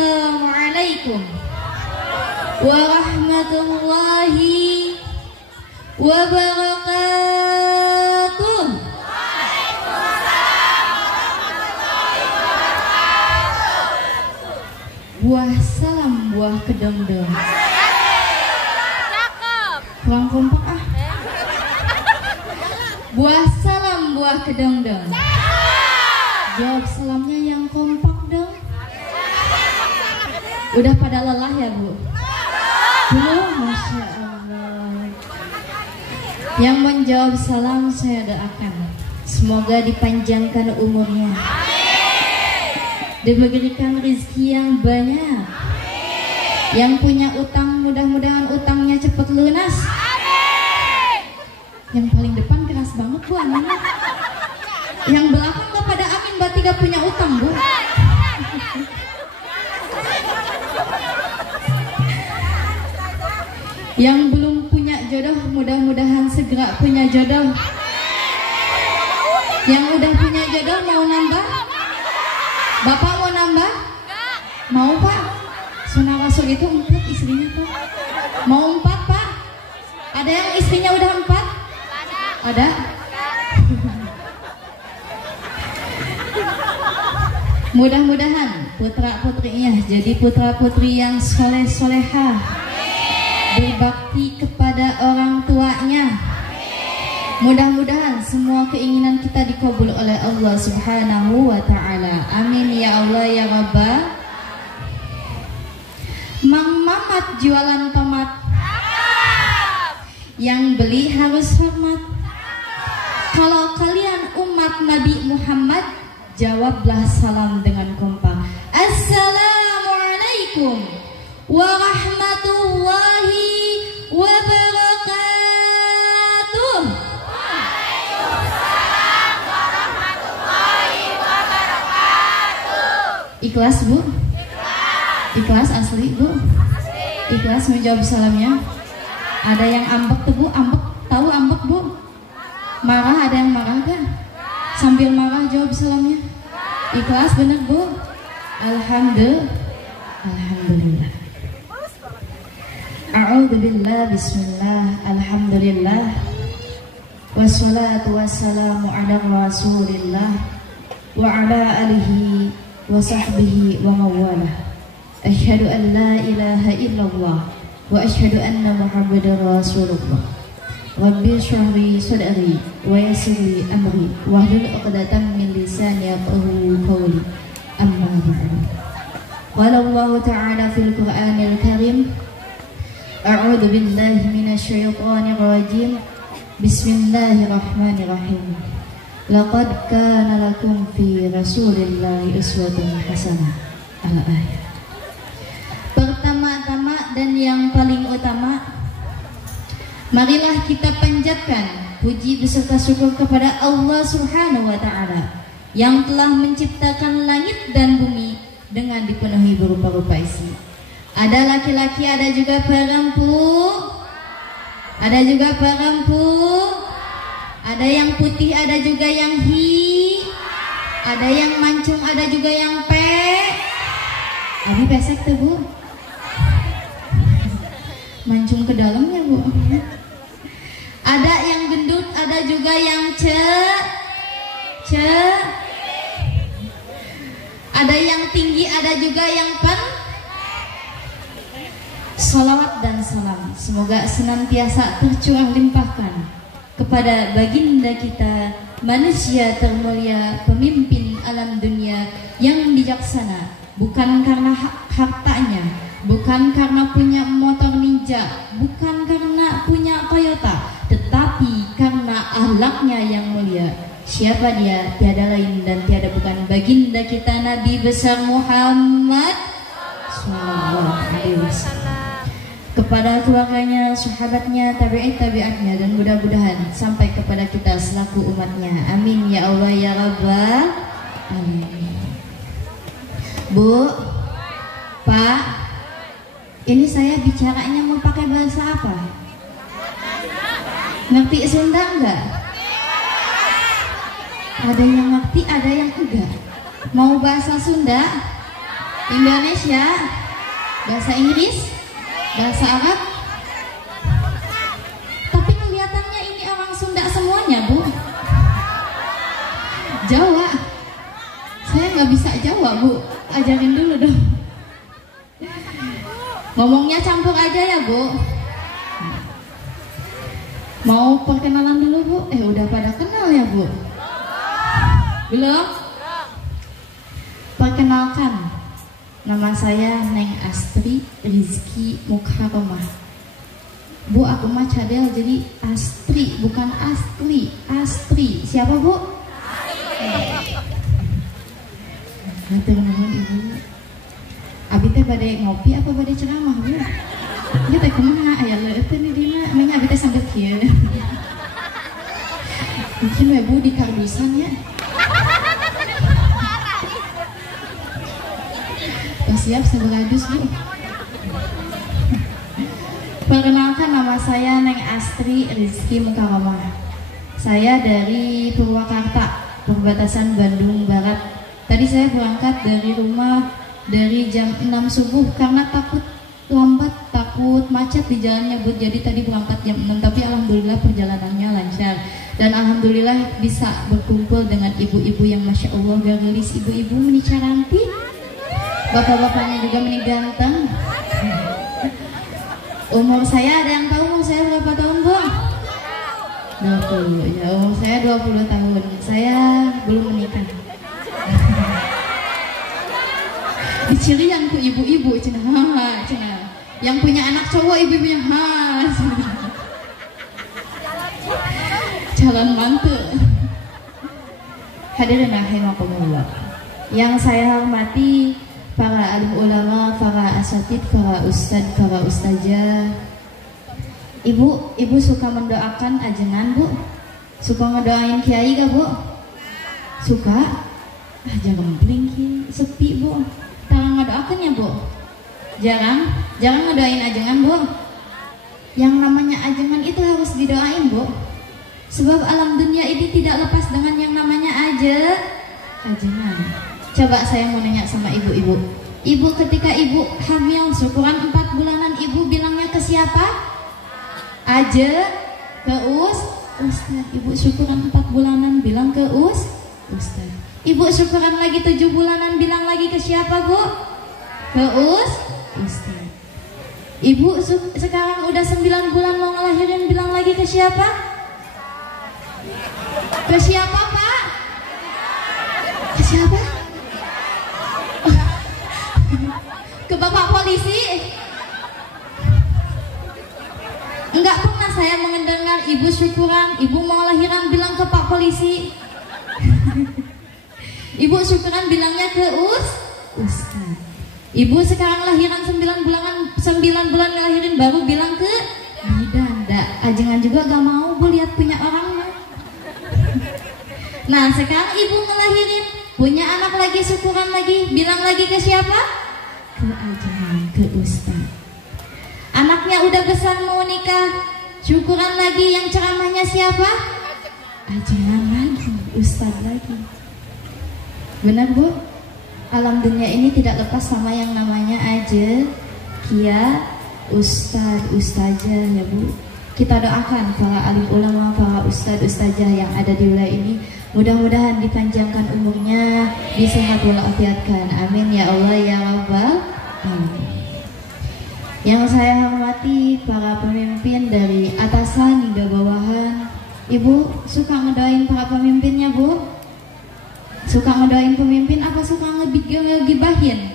Assalamualaikum warahmatullahi wabarakatuh. Buah salam buah kedong-dong. Kurang kompak ah. Buah salam buah kedong-dong. Jawab salamnya yang kompak dong. Udah pada lelah ya Bu? Belum, Masya Allah. Yang menjawab salam saya doakan semoga dipanjangkan umurnya, diberikan rezeki yang banyak. Yang punya utang mudah-mudahan utangnya cepat lunas. Yang paling depan keras banget Bu aminnya. Yang belakang gak pada amin berarti gak punya utang Bu. Yang belum punya jodoh mudah-mudahan segera punya jodoh. Yang udah punya jodoh mau nambah? Bapak mau nambah? Mau Pak? Sunnah Rasul itu 4 istrinya Pak. Mau 4 Pak? Ada yang istrinya udah 4? Ada? Mudah-mudahan putra-putrinya jadi putra-putri yang soleh-solehah, berbakti kepada orang tuanya. Mudah-mudahan semua keinginan kita dikabul oleh Allah Subhanahu wa ta'ala. Amin ya Allah ya Rabbal. Mang Mamat jualan tomat, yang beli harus hormat. Kalau kalian umat Nabi Muhammad, jawablah salam dengan kompak. Assalamualaikum warahmatullahi wabarakatuh. Waalaikumsalam warahmatullahi wabarakatuh. Ikhlas Bu? Ikhlas asli Bu? Ikhlas menjawab salamnya? Ada yang ambek tuh Bu? Ambek, tahu ambek Bu? Marah, ada yang marah kan? Sambil marah jawab salamnya? Ikhlas bener Bu? Alhamdulillah. A'udzubillah, bismillah, alhamdulillah, wassalatu wassalamu ala rasulillah wa ala alihi wa sahbihi wa mawalah. Asyhadu an la ilaha illallah wa asyhadu anna muhammadar rasulullah. Rabbi shrah li sadri wa yassir li amri wahlul 'uqdatam min lisani yafqahu qawli. Amma ba'du. Qala Allah ta'ala fil Qur'anil Karim, a'udzu billahi minasy syaithanir rajim. Bismillahirrahmanirrahim. Laqad kana lakum fi Rasulillahi uswatun hasanah. Al-ayat. Pertama-tama dan yang paling utama, marilah kita panjatkan puji beserta syukur kepada Allah Subhanahu wa ta'ala yang telah menciptakan langit dan bumi dengan dipenuhi berupa-rupa isi. Ada laki-laki, ada juga perempuan. Ada juga perempuan. Ada yang putih, ada juga yang ada yang mancung, ada juga yang Abi pesek tuh Bu. Mancung ke dalamnya Bu. Ada yang gendut, ada juga yang ada yang tinggi, ada juga yang Salawat dan salam semoga senantiasa tercurah limpahkan kepada baginda kita, manusia termulia, pemimpin alam dunia yang bijaksana, bukan karena hartanya, bukan karena punya motor ninja, bukan karena punya Toyota, tetapi karena akhlaknya yang mulia. Siapa dia? Tiada lain dan tiada bukan baginda kita Nabi besar Muhammad sallallahu alaihi wasallam. Kepada keluarganya, sahabatnya, tabi'atnya, dan mudah-mudahan sampai kepada kita selaku umatnya. Amin ya Allah ya Rabbal. Amin. Bu, Pak, ini saya bicaranya mau pakai bahasa apa? Ngerti Sunda enggak? Ada yang ngerti, ada yang enggak. Mau bahasa Sunda? Indonesia, bahasa Inggris, bahasa Arab. Tapi kelihatannya ini orang Sunda semuanya, Bu. Jawa. Saya nggak bisa Jawa, Bu. Ajarin dulu dong. Ngomongnya campur aja ya, Bu. Mau perkenalan dulu, Bu? Udah pada kenal ya, Bu? Belum? Perkenalkan, nama saya Neng Astri Rizky Mukharomah. Bu, aku mah cadel jadi Astri, bukan Astri. Astri. Siapa, Bu? Hatur nuhun Ibu. Abi teh bade ngopi apa bade ceramah, Bu? Ieu teh kumaha aya leuteun di dina, menya abi teh sambil kieu. Mungkin we Bu di kardusan ya. Siap seberadus, Bu. Perkenalkan, nama saya Neng Astri Rizky Mukharomah. Saya dari Purwakarta, perbatasan Bandung Barat. Tadi saya berangkat dari rumah dari jam 6 subuh karena takut lambat, takut macet di jalannya, Bu. Jadi tadi berangkat jam 6, tapi alhamdulillah perjalanannya lancar. Dan alhamdulillah bisa berkumpul dengan ibu-ibu yang Masya Allah gagelis, ibu-ibu meni caranti. Bapak-bapaknya juga meni ganteng. Umur saya, ada yang tahu umur saya berapa tahun, Bu? 20. Ya, umur saya 20 tahun. Saya belum menikah. Diciri yang tuh ibu-ibu, cenah, cenah. Yang punya anak cowok, ibu-ibunya calon mantu. Hadirin rahimakumullah. Yang saya hormati para alim ulama, para asatid, para ustad, para ustazah. Ibu suka mendoakan ajengan, Bu? Suka ngedoain kiai gak, Bu? Suka? Jangan bling, sepi, Bu. Tangan ngedoakan ya, Bu? Jarang ngedoain ajengan, Bu. Yang namanya ajengan itu harus didoain, Bu. Sebab alam dunia ini tidak lepas dengan yang namanya ajengan. Coba saya mau nanya sama ibu-ibu. Ibu ketika ibu hamil syukuran 4 bulanan, ibu bilangnya ke siapa? Ke Ustad. Ibu syukuran 4 bulanan bilang ke Ustad. Ibu syukuran lagi 7 bulanan bilang lagi ke siapa, Bu? Ke Ustad. Ibu sekarang udah 9 bulan mau ngelahirin bilang lagi ke siapa? Ke siapa, Pak? Ke siapa? Ke Bapak polisi? Enggak pernah saya mendengar ibu syukuran, ibu mau lahiran bilang ke Pak polisi. Ibu syukuran bilangnya ke Ustaz. Ibu sekarang lahiran 9 bulan ngelahirin baru bilang ke bidan. Ajengan juga gak mau, Bu, lihat punya orangnya. Nah, sekarang ibu ngelahirin, punya anak lagi, syukuran lagi, bilang lagi ke siapa? Ke ajengan, ke Ustaz. Anaknya udah besar mau nikah, syukuran lagi, yang ceramahnya siapa? Ajengan lagi, Ustaz lagi. Benar, Bu? Alam dunia ini tidak lepas sama yang namanya Ustaz, ustazah ya, Bu. Kita doakan para alim ulama, para ustaz, ustazah yang ada di wilayah ini, mudah-mudahan dipanjangkan umurnya, disehat walafiatkan. Amin ya Allah ya Rabbal alamin. Yang saya hormati para pemimpin dari atasan hingga bawahan. Ibu suka ngedoain para pemimpinnya, Bu? Suka ngedoain pemimpin apa suka ngegibahin?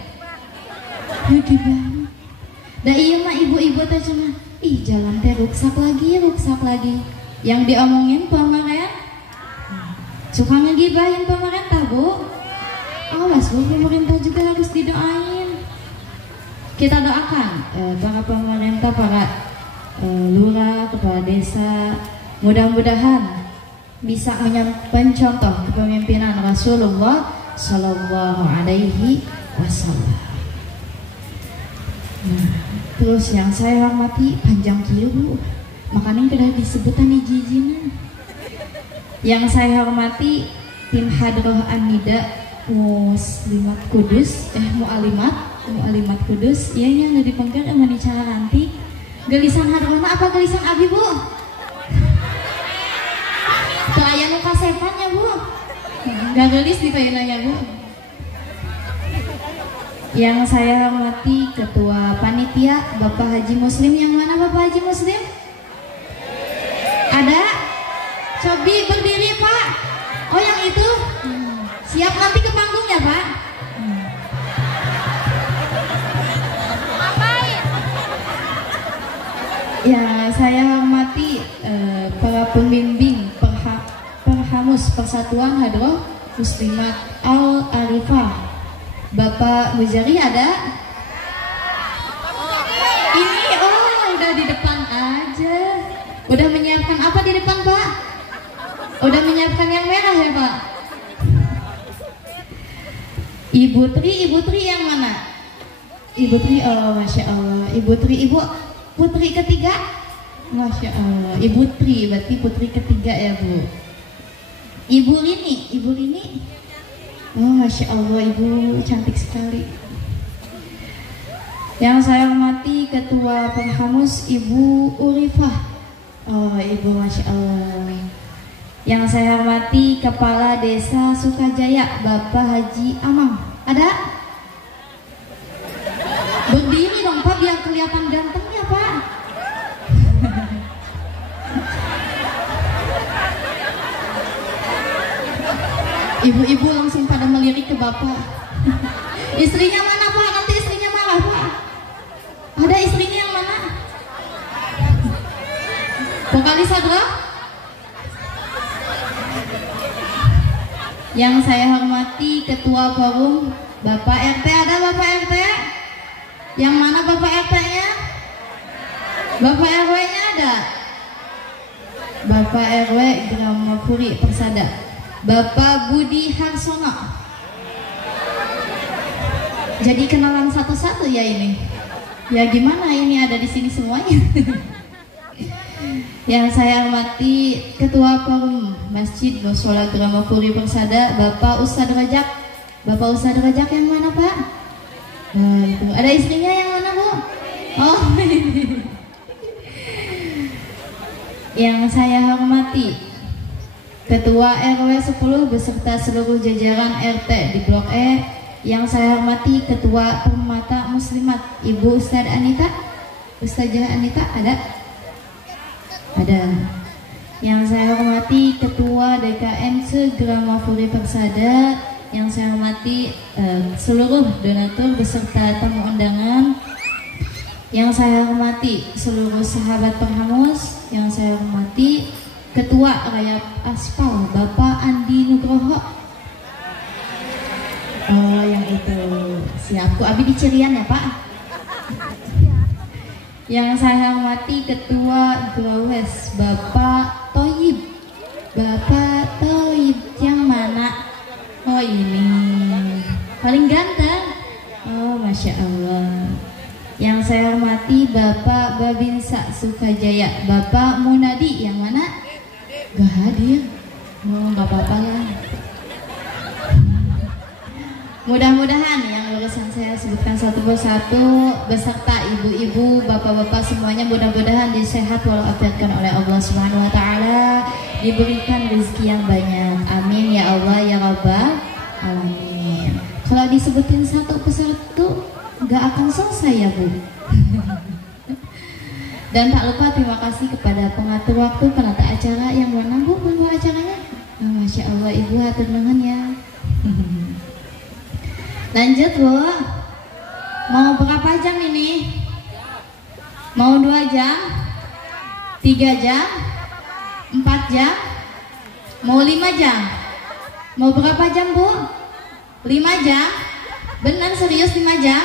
Ngegibahin. Da iya mah ibu-ibu teh cuma jalan teh ruksak lagi. Yang diomongin pemerintah suka ngegibahin pemerintah, Bu. Awas, Bu, pemerintah juga harus didoain. Kita doakan para pemerintah, para lurah, kepala desa, mudah-mudahan bisa mencontoh kepemimpinan Rasulullah Sallallahu Alaihi Wasallam. Nah, terus yang saya hormati panjang kieu, Bu, makanya sudah disebutan ijijinan. Yang saya hormati tim Hadroh An-Nida muslimat kudus mualimat kudus iya nya nu dipengker mani cara nanti gelisan harona apa gelisan abi bu teu aya nu kasetannya bu nggak gelis di payeunanya bu. Yang saya hormati Ketua Panitia Bapak Haji Muslim. Yang mana Bapak Haji Muslim? Ada? Cobi berdiri Pak. Oh yang itu? Siap nanti ke panggung ya Pak? Ya saya hormati para pembimbing Perhamus Persatuan Hadroh Muslimat Al-Arifah. Bapak Mujari ada? Ini udah di depan aja. Udah menyiapkan apa di depan Pak? Udah menyiapkan yang merah ya Pak? Ibu Tri yang mana? Ibu Tri, oh Masya Allah. Ibu Tri, Ibu putri ketiga? Masya Allah. Ibu Tri, berarti putri ketiga ya Bu. Ibu Rini. Oh Masya Allah, Ibu cantik sekali. Yang saya hormati Ketua Perhamus Ibu Urifah. Oh Ibu Masya Allah. Yang saya hormati Kepala Desa Sukajaya Bapak Haji Amang. Ada? Berdiri dong Pak biar kelihatan gantengnya Pak. Ibu-ibu langsung pada melirik ke Bapak. Istrinya mana Pak? Nanti istrinya marah Pak. Ada istrinya yang mana? Vokalis Hadra? Yang saya hormati Ketua Forum Bapak RT. Ada Bapak RT? Yang mana Bapak RT-nya? Bapak RW-nya ada? Bapak RW Gramapuri Persada. Bapak Budi Harsono. Jadi kenalan satu-satu ya ini. Ya gimana ini ada di sini semuanya. Yang saya hormati Ketua Forum Masjid Mushola Gramapuri Persada Bapak Ustadz Rajak. Bapak Ustadz Rajak yang mana Pak? Itu. Ada istrinya yang mana Bu? Oh. Yang saya hormati Ketua RW 10 beserta seluruh jajaran RT di Blok E. Yang saya hormati Ketua Permata Muslimat Ibu Ustazah Anita. Ustazah Anita ada? Ada. Yang saya hormati Ketua DKM Gramapuri Persada. Yang saya hormati seluruh donatur beserta tamu undangan. Yang saya hormati seluruh sahabat Perhamus. Yang saya hormati Ketua Rayap Aspal Bapak Andi Nugroho. Oh yang itu siap. Ku abi dicirian ya Pak. Yang saya hormati Ketua Grawes Bapak Toyib. Bapak Toyib yang mana? Oh ini paling ganteng. Oh Masya Allah. Yang saya hormati Bapak Babinsa Sukajaya Bapak Munadi yang mana? Gak hadir. Oh gak apa-apa lah. Mudah-mudahan yang urusan saya sebutkan satu persatu beserta ibu-ibu, bapak-bapak semuanya mudah-mudahan disehat walafiatkan oleh Allah Subhanahu wa taala, diberikan rezeki yang banyak. Amin ya Allah ya Rabbal alamin. Kalau disebutin satu persatu gak akan selesai ya Bu. Dan tak lupa terima kasih kepada pengatur waktu, penata acara yang mana Bu membawa acaranya. Oh, Masya Allah Ibu hatur nuhun ya. Lanjut Bu. Mau berapa jam ini? Mau 2 jam? 3 jam? 4 jam? Mau 5 jam? Mau berapa jam Bu? 5 jam? Benar serius 5 jam?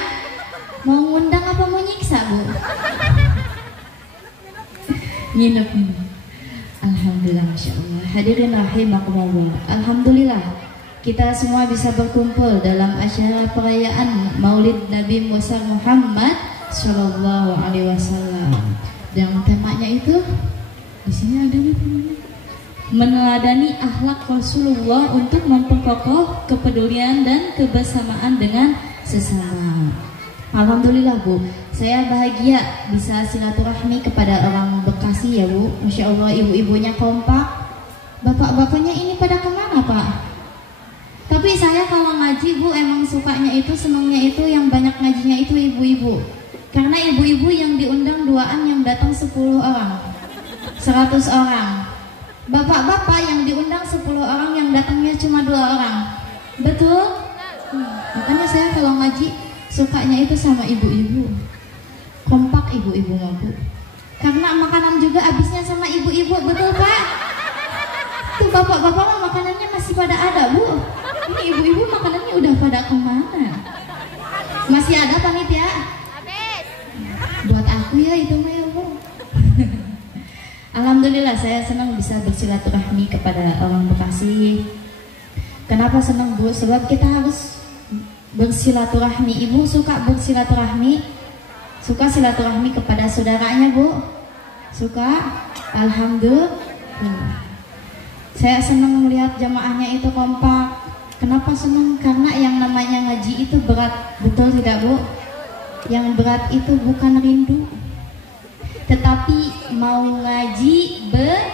Mau ngundang apa mau nyiksa Bu? Nginep. Alhamdulillah Masya Allah. Hadirin rahimakumullah. Alhamdulillah kita semua bisa berkumpul dalam acara perayaan Maulid Nabi Musa Muhammad Sallallahu Alaihi Wasallam. Dan temanya itu di sini ada nih. meneladani akhlak Rasulullah untuk memperkokoh kepedulian dan kebersamaan dengan sesama. Alhamdulillah Bu, saya bahagia bisa silaturahmi kepada orang Bekasi ya Bu. Masya Allah, ibu-ibunya kompak, bapak-bapaknya ini pada kemana Pak? Tapi saya kalau ngaji Bu emang sukanya itu, senangnya itu yang banyak ngajinya itu ibu-ibu. Karena ibu-ibu yang diundang duaan yang datang 10 orang, 100 orang. Bapak-bapak yang diundang 10 orang yang datangnya cuma 2 orang. Betul? Makanya saya kalau ngaji sukanya itu sama ibu-ibu. Kompak ibu-ibu Bu. Karena makanan juga habisnya sama ibu-ibu, betul Pak? Tuh bapak-bapak makanannya masih pada ada Bu. Ini ibu-ibu makanannya udah pada kemana? Masih ada panitia? Buat aku ya itu mah ya Bu. Alhamdulillah saya senang bisa bersilaturahmi kepada orang Bekasi. Kenapa senang Bu? Sebab kita harus bersilaturahmi. Ibu suka bersilaturahmi? Suka silaturahmi kepada saudaranya Bu? Suka? Alhamdulillah. Saya senang melihat jamaahnya itu kompak. Kenapa senang? Karena yang namanya ngaji itu berat. Betul tidak Bu? Yang berat itu bukan rindu, tetapi mau ngaji berat,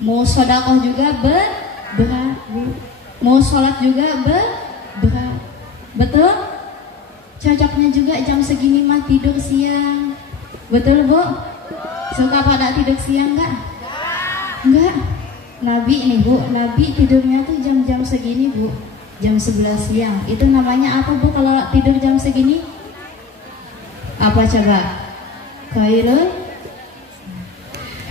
mau sedekah juga berat, mau sholat juga berat. Betul? Cocoknya juga jam segini mah tidur siang. Betul Bu? Suka pada tidur siang enggak? Enggak. Nabi nih Bu, Nabi tidurnya tuh jam-jam segini Bu, jam 11 siang. Itu namanya apa Bu kalau tidur jam segini? Apa coba? Khairul.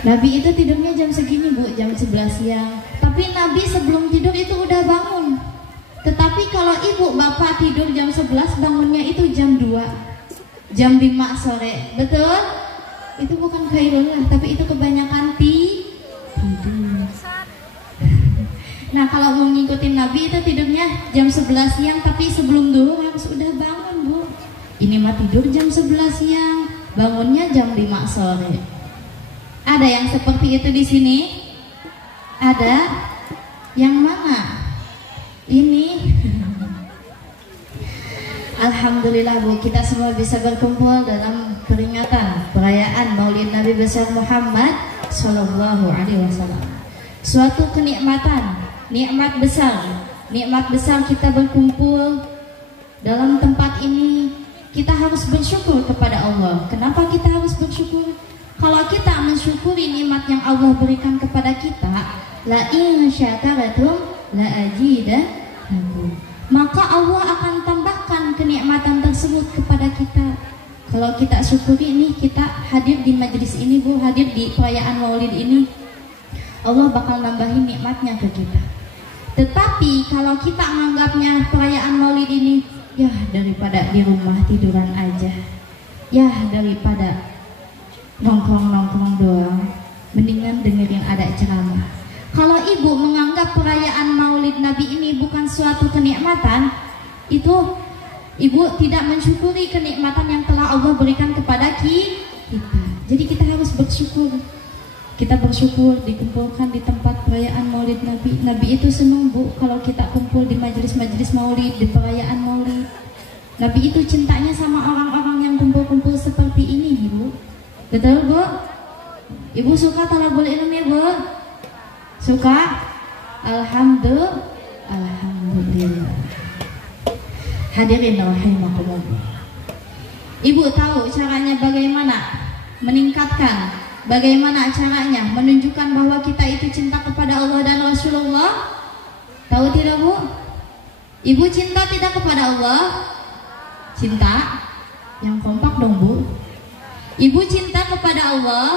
Nabi itu tidurnya jam segini Bu, jam 11 siang. Tapi Nabi sebelum tidur itu udah bangun. Tetapi kalau ibu bapak tidur jam 11, bangunnya itu jam 2, jam 5 sore. Betul? Itu bukan khairul lah, tapi itu kebanyakan tidur. Nah kalau mau ngikutin Nabi itu tidurnya jam 11 siang, tapi sebelum duhur harus udah bangun Bu. Ini mah tidur jam 11 siang, bangunnya jam 5 sore. Ada yang seperti itu di sini? Ada? Yang mana? Ini. Alhamdulillah Bu, kita semua bisa berkumpul dalam peringatan perayaan Maulid Nabi besar Muhammad Sallallahu Alaihi Wasallam. Suatu kenikmatan, nikmat besar kita berkumpul dalam tempat ini. Kita harus bersyukur kepada Allah. Kenapa kita harus bersyukur? Kalau kita mensyukuri nikmat yang Allah berikan kepada kita, la in syakaratum la azidannakum, maka Allah akan tambahkan kenikmatan tersebut kepada kita. Kalau kita syukuri nih, kita hadir di majelis ini Bu, hadir di perayaan Maulid ini, Allah bakal nambahin nikmatnya ke kita. Tetapi kalau kita menganggapnya perayaan Maulid ini, ya daripada di rumah tiduran aja, ya daripada nongkrong-nongkrong doang, mendingan dengerin ada ceramah. Kalau ibu menganggap perayaan Maulid Nabi ini bukan suatu kenikmatan, itu ibu tidak mensyukuri kenikmatan yang telah Allah berikan kepada kita. Jadi kita harus bersyukur. Kita bersyukur dikumpulkan di tempat perayaan Maulid Nabi. Nabi itu senang Bu kalau kita kumpul di majelis-majelis Maulid, di perayaan Maulid. Nabi itu cintanya sama orang-orang yang kumpul-kumpul seperti ini Bu. Betul Bu? Ibu suka talabul ilmi Bu? Suka? Alhamdulillah. Hadirin rahimakumullah. Ibu tahu caranya bagaimana meningkatkan, bagaimana caranya menunjukkan bahwa kita itu cinta kepada Allah dan Rasulullah? Tahu tidak Bu? Ibu cinta tidak kepada Allah? Cinta? Yang kompak dong Bu. Ibu cinta kepada Allah?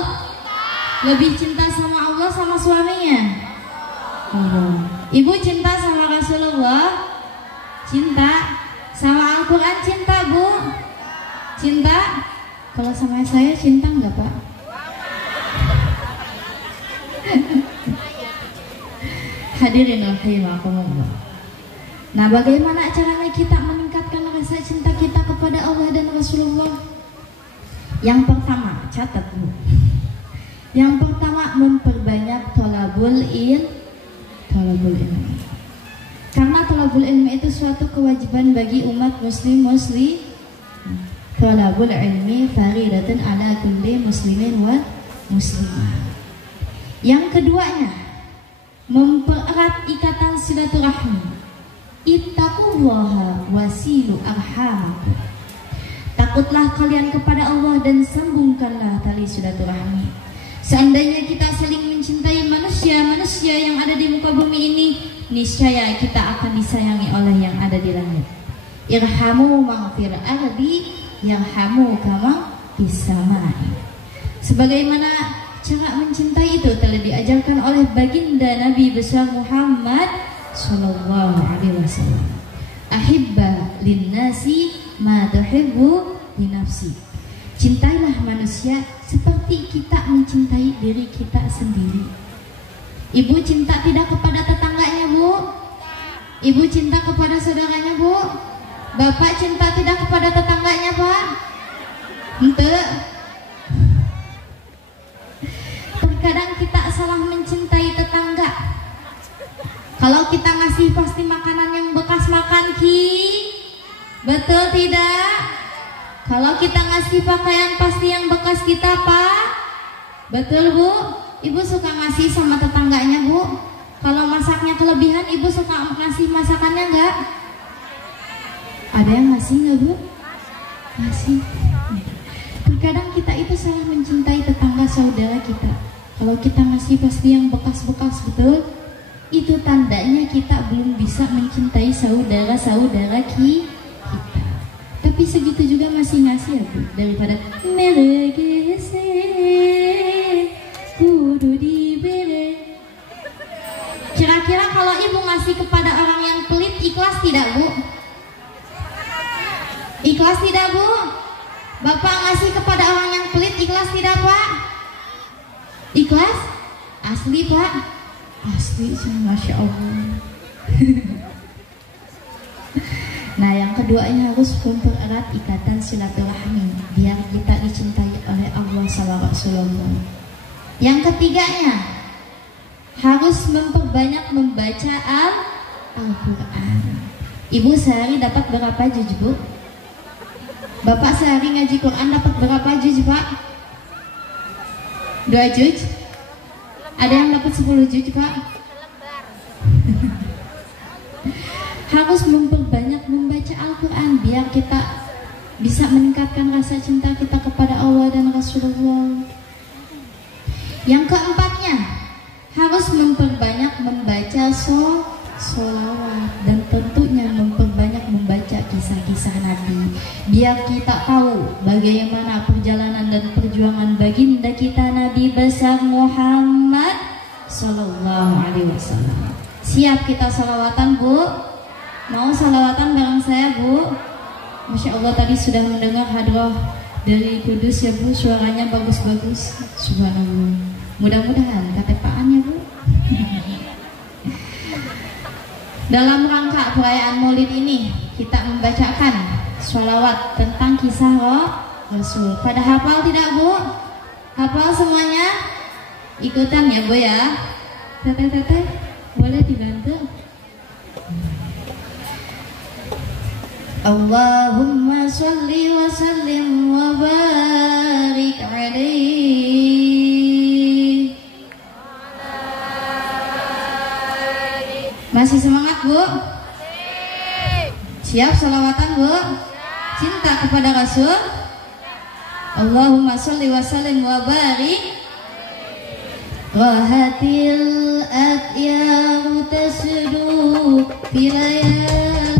Lebih cinta sama Allah sama suaminya? Ibu cinta sama Rasulullah? Cinta? Sama Al-Quran cinta Bu? Cinta? Kalau sama saya cinta enggak Pak? Hadirin rahimakumullah. Nah, bagaimana caranya kita meningkatkan rasa cinta kita kepada Allah dan Rasulullah? Yang pertama, catat Bu. Yang pertama, memperbanyak thalabul ilmi. Karena thalabul ilmi itu suatu kewajiban bagi umat muslim. Thalabul ilmi faridatun ala kulli muslimin wa muslimah. Yang keduanya, mempererat ikatan silaturahmi. Ittaqullaha wasilu arhamakum. Takutlah kalian kepada Allah dan sambungkanlah tali silaturahmi. Seandainya kita saling mencintai manusia yang ada di muka bumi ini, niscaya kita akan disayangi oleh yang ada di langit. Irhamu man fil ardi yarhamu kama fis samai. Sebagaimana cara mencintai itu telah diajarkan oleh baginda Nabi besar Muhammad sallallahu alaihi wasallam. Ahibba linnasi ma tuhibbu li nafsi. Cintailah manusia seperti kita mencintai diri kita sendiri. Ibu cinta tidak kepada tetangganya, Bu? Ibu cinta kepada saudaranya, Bu? Bapak cinta tidak kepada tetangganya, Pak? Ente. Terkadang kita salah mencintai tetangga. Kalau kita ngasih pasti makanan yang bekas makan, Ki. Betul tidak? Kalau kita ngasih pakaian pasti yang bekas kita, Pak. Betul, Bu? Ibu suka ngasih sama tetangganya, Bu? Kalau masaknya kelebihan, Ibu suka ngasih masakannya enggak? Ada yang ngasih enggak, Bu? Ngasih. Terkadang kita itu salah mencintai tetangga saudara kita. Kalau kita ngasih pasti yang bekas-bekas, betul? Itu tandanya kita belum bisa mencintai saudara-saudara kita. Tapi segitu juga masih ngasih ya, Bu. Daripada meregese kudu dibere. Kira-kira kalau ibu ngasih kepada orang yang pelit, ikhlas tidak, Bu? Ikhlas tidak, Bu? Bapak ngasih kepada orang yang pelit, ikhlas tidak, Pak? Ikhlas? Asli, Pak? Asli, Masya Allah. Nah, yang keduanya harus mempererat ikatan silaturahmi biar kita dicintai oleh Allah sama Rasulullah. Yang ketiganya, harus memperbanyak membaca Al-Quran. Ibu sehari dapat berapa juz, Bu? Bapak sehari ngaji Quran dapat berapa juz, Pak? 2 juz? Ada yang dapat 10 juz, Pak? Harus memperbanyak membaca Al-Quran biar kita bisa meningkatkan rasa cinta kita kepada Allah dan Rasulullah. Yang keempatnya, harus memperbanyak membaca sholawat dan tentunya memperbanyak membaca kisah-kisah Nabi biar kita tahu bagaimana perjalanan dan perjuangan baginda kita Nabi besar Muhammad sallallahu alaihi wasallam. Siap kita salawatan, Bu? Mau salawatan bareng saya, Bu? Masya Allah, tadi sudah mendengar hadrah dari Kudus ya, Bu. Suaranya bagus-bagus. Subhanallah. Mudah-mudahan ketepaannya, Bu. Dalam rangka perayaan Maulid ini, kita membacakan sholawat tentang kisah Rasul. Pada hafal tidak, Bu? Hafal semuanya? Ikutan ya, Bu ya. Teteh-teteh, boleh dibantu? Allahumma sholli wa sallim wa barik alaihi. Masih semangat, Bu? Siap salawatan, Bu? Cinta kepada Rasul? Allahumma sholli wa sallim wa barik. Rahatil atyaru tasdu filayah.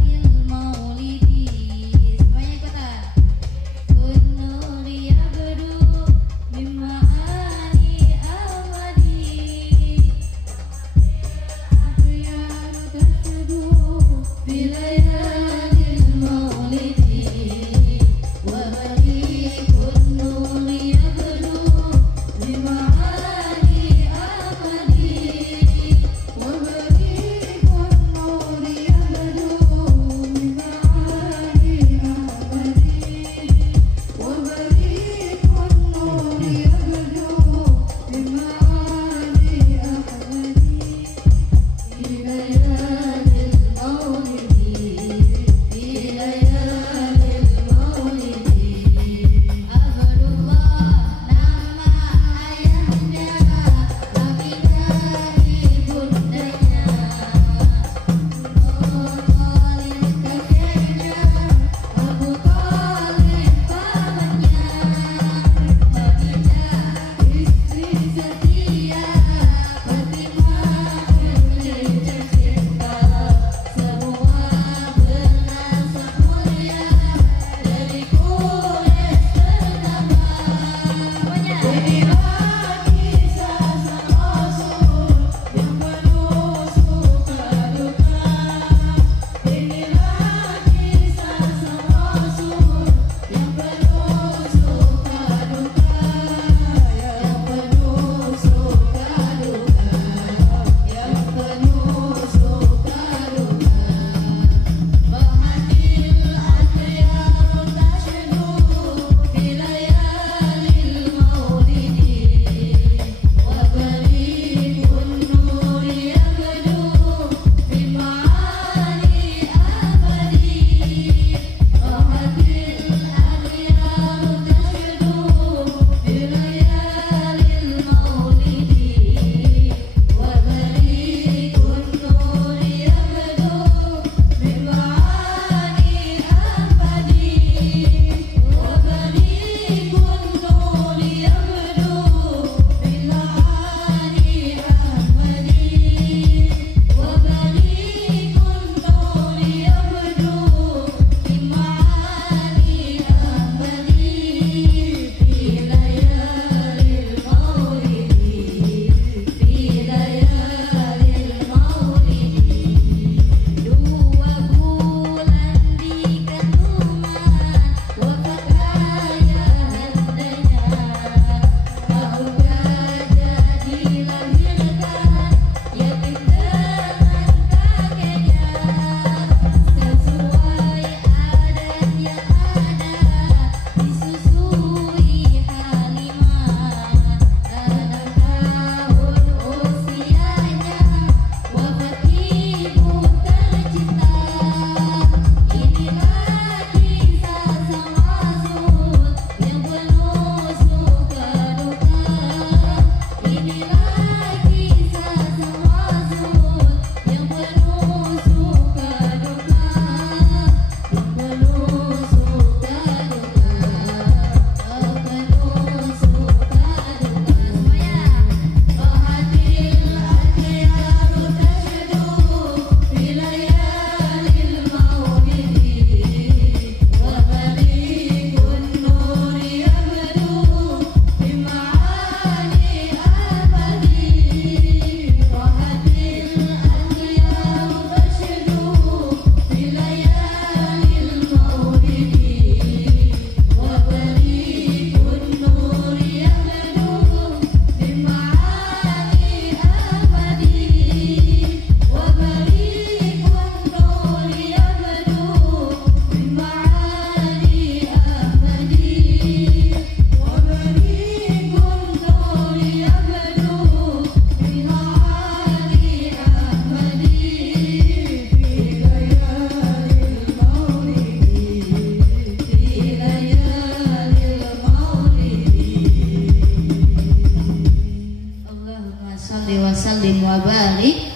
Allahumma barik.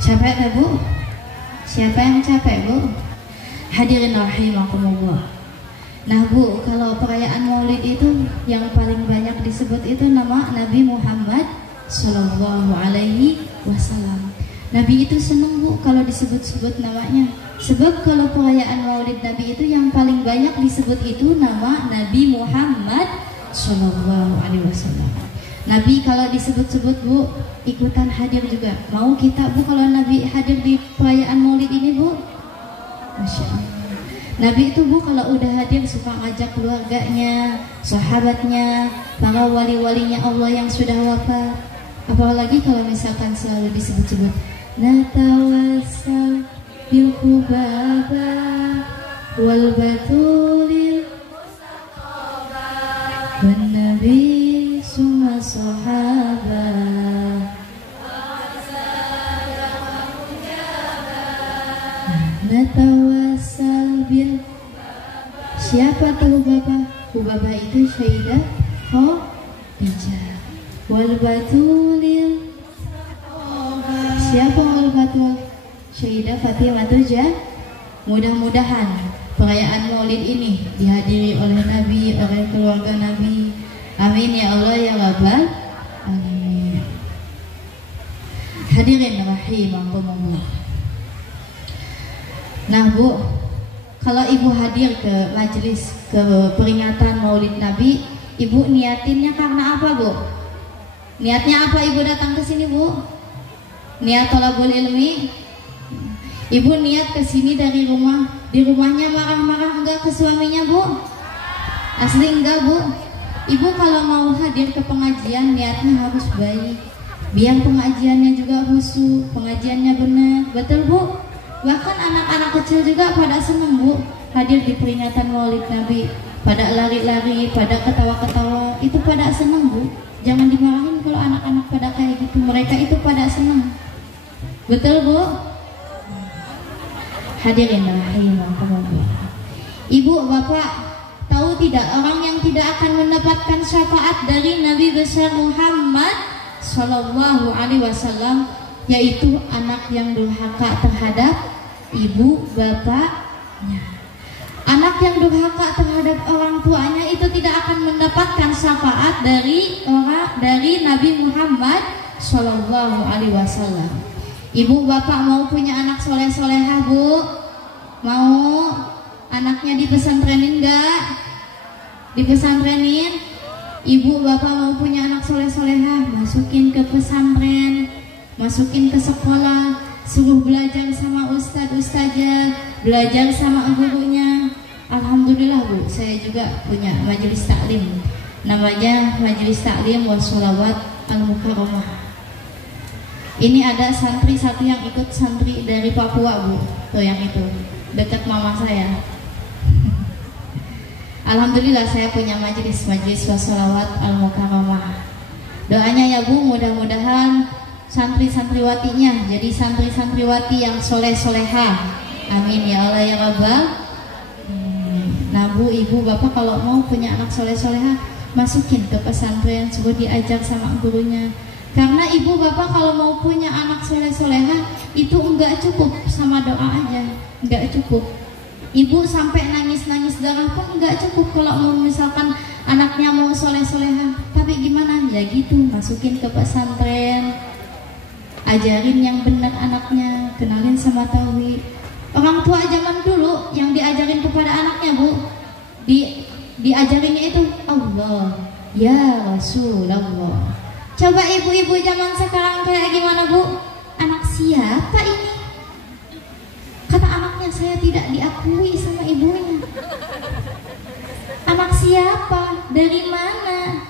Capek tak Bu? Siapa yang capek Bu? Hadirin rahimakumullah. Nah Bu, kalau perayaan Maulid itu yang paling banyak disebut itu nama Nabi Muhammad Sallallahu Alaihi Wasallam. Nabi itu senang Bu kalau disebut-sebut namanya. Sebab kalau perayaan Maulid Nabi itu yang paling banyak disebut itu nama Nabi Muhammad Sallallahu Alaihi Wasallam. Nabi kalau disebut-sebut Bu, ikutan hadir juga. Mau kita Bu kalau Nabi hadir di perayaan Maulid ini Bu? Masya Allah. Nabi itu Bu kalau udah hadir suka ngajak keluarganya, sahabatnya, para wali-walinya Allah yang sudah wafat. Apalagi kalau misalkan selalu disebut-sebut natawassal bil khubaba wal batulil wan nabi summa sahaba. Natawassal bil, siapa tahu Bapak? Hubaba itu Sayyidah Khadijah. Wal batulil, siapa wal batul? Sayyidah Fatimah Tujah. Mudah-mudahan perayaan Maulid ini dihadiri oleh Nabi, oleh keluarga Nabi. Amin ya Allah ya Rabbal alamin. Hadirin rahimakumullah. Nah Bu, kalau Ibu hadir ke majelis, ke peringatan Maulid Nabi, Ibu niatinnya karena apa Bu? Niatnya apa Ibu datang ke sini Bu? Niat thalabul ilmi. Ibu niat ke sini dari rumah. Di rumahnya marah-marah enggak ke suaminya Bu? Asli enggak Bu? Ibu kalau mau hadir ke pengajian niatnya harus baik. Biar pengajiannya juga khusyuk, pengajiannya benar. Betul Bu? Bahkan anak-anak kecil juga pada senang Bu hadir di peringatan Maulid Nabi, pada lari-lari, pada ketawa-ketawa, itu pada senang Bu. Jangan dimarahin kalau anak-anak pada kayak gitu, mereka itu pada senang. Betul Bu? Hadirin rahimakumullah. Ibu, Bapak, tahu tidak orang yang tidak akan mendapatkan syafaat dari Nabi besar Muhammad Sallallahu Alaihi Wasallam, yaitu anak yang durhaka terhadap ibu bapaknya. Anak yang durhaka terhadap orang tuanya itu tidak akan mendapatkan syafaat dari Nabi Muhammad Sallallahu Alaihi Wasallam. Ibu bapak mau punya anak soleh-solehah Bu? Mau anaknya dipesantrenin enggak? Dipesantrenin? Ibu bapak mau punya anak soleh-solehah, masukin ke pesantren, masukin ke sekolah, suruh belajar sama ustadz-ustazah, belajar sama gurunya. Alhamdulillah Bu, saya juga punya majelis taklim, namanya Majelis Taklim Washolawat Al-Mukarramah. Ini ada santri satu yang ikut, santri dari Papua Bu, tuh yang itu, dekat mama saya. Alhamdulillah saya punya majelis Washolawat Al-Mukarramah. Doanya ya Bu, mudah-mudahan santri-santriwatinya jadi santri-santriwati yang soleh-solehah. Amin ya Allah ya Rabbal. Nah Bu, Ibu, Bapak kalau mau punya anak soleh-solehah, masukin ke pesantren, suruh diajar sama gurunya. Karena Ibu Bapak kalau mau punya anak soleh-solehah itu enggak cukup sama doa aja, enggak cukup. Ibu sampai nangis-nangis darah pun enggak cukup kalau mau misalkan anaknya mau soleh-solehah. Tapi gimana? Ya gitu, masukin ke pesantren, ajarin yang benar anaknya, kenalin sama tauhid. Orang tua zaman dulu yang diajarin kepada anaknya Bu, diajarinnya itu Allah, ya Rasulullah. Coba ibu-ibu zaman sekarang kayak gimana Bu? Anak siapa ini? Kata anaknya, saya tidak diakui sama ibunya. Anak siapa? Dari mana?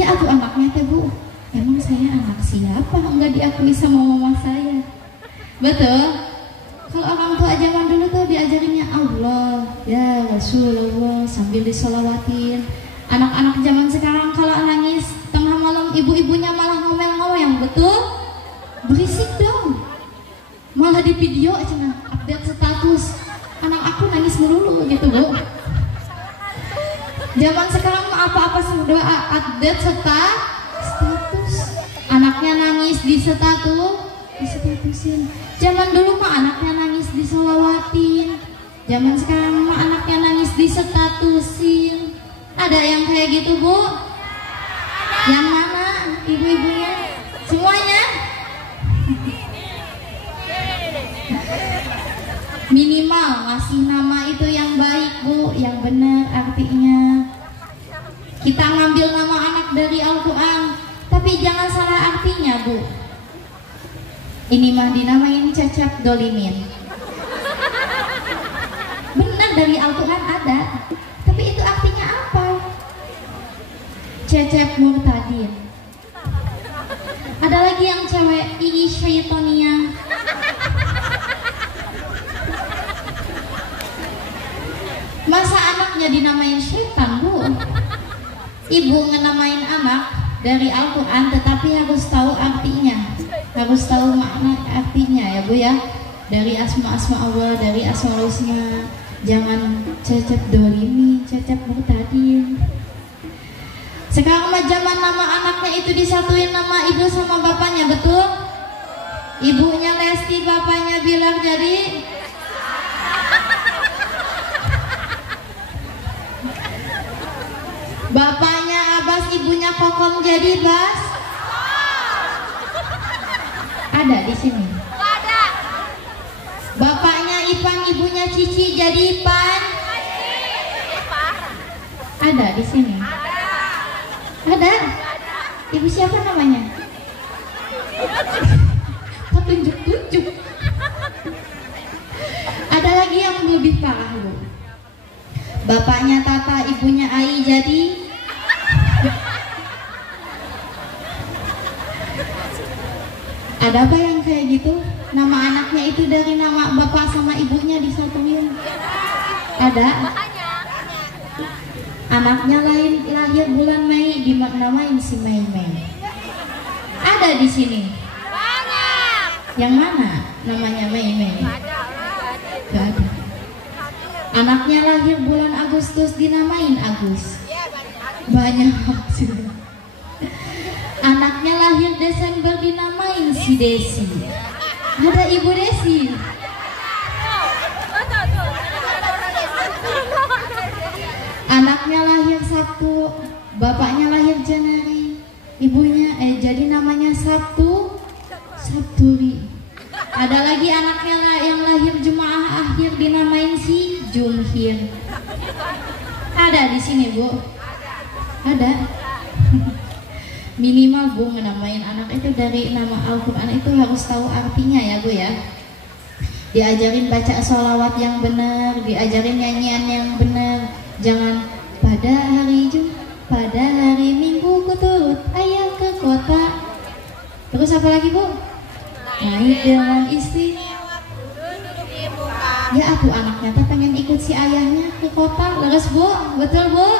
Ya aku anaknya teh Bu. Emang saya anak siapa? Enggak diakui sama mama saya. Betul? Kalau orang tua zaman dulu tuh diajarinnya Allah, ya Rasulullah, sambil disolawatin. Anak-anak zaman sekarang kalau nangis tengah malam, ibu-ibunya malah ngomel-ngomel. Betul? Berisik dong. Malah di video cina update status, anak aku nangis melulu gitu Bu. Zaman sekarang apa-apa sudah update status, anaknya nangis nangis disestatusin. Zaman dulu mah anaknya nangis disolawatin. Zaman sekarang mah anaknya nangis disestatusin. Ada yang kayak gitu, Bu? Yang mana ibu-ibunya? Semuanya? Minimal ngasih nama itu yang baik, Bu, yang benar artinya. Kita ngambil nama anak dari Al-Quran, tapi jangan salah artinya, Bu. Ini mah dinamain Cecep Dolimin. Benar, dari Al-Quran ada, tapi itu artinya apa? Cecep Murtadin. Ada lagi yang cewek, Ii Syaitonia. Masa anaknya dinamain setan, Bu? Ibu ngenamain anak dari Al-Quran, tetapi harus tahu artinya, harus tahu makna artinya ya, Bu ya. Dari asma-asma Allah, dari asma husna. Jangan Cecep Dolimi, Cecep Murtadin. Sekarang mah zaman nama anaknya itu disatuin nama ibu sama bapaknya, betul? Ibunya Lesti, bapaknya Bilar, jadi bapaknya Abbas, ibunya Kokom, jadi Bas. Ada di sini. Ada. Bapaknya Ipan, ibunya Cici, jadi Ipan. Ada di sini. Ada. Ibu siapa namanya? Kok tunjuk-tunjuk? Ada lagi yang lebih parah, Bu. Bapaknya Tata, ibunya Ai, jadi ada apa yang kayak gitu? Nama anaknya itu dari nama bapak sama ibunya disatuin. Ada. Anaknya lahir bulan Mei, dinamain si Mei Mei. Ada di sini. Banyak. Yang mana namanya Mei Mei? Gak ada. Anaknya lahir bulan Agustus, dinamain Agus. Banyak. Anaknya lahir Desember, dinamain si Desi. Ada Ibu Desi. Anaknya lahir Sabtu, bapaknya lahir Januari, ibunya jadi namanya Sabturi. Ada lagi anaknya yang lahir Jumaah akhir, dinamain si Jumhir. Ada di sini, Bu? Ada. Minimal, Bu, ngenamain anak itu dari nama Al-Quran itu harus tahu artinya ya, Bu ya. Diajarin baca sholawat yang benar, diajarin nyanyian yang benar. Jangan pada hari Minggu kuturut ayah ke kota. Terus apa lagi, Bu? Naik dengan istri. Ya aku anaknya tuh pengen ikut si ayahnya ke kota. Leres, Bu? Betul, Bu?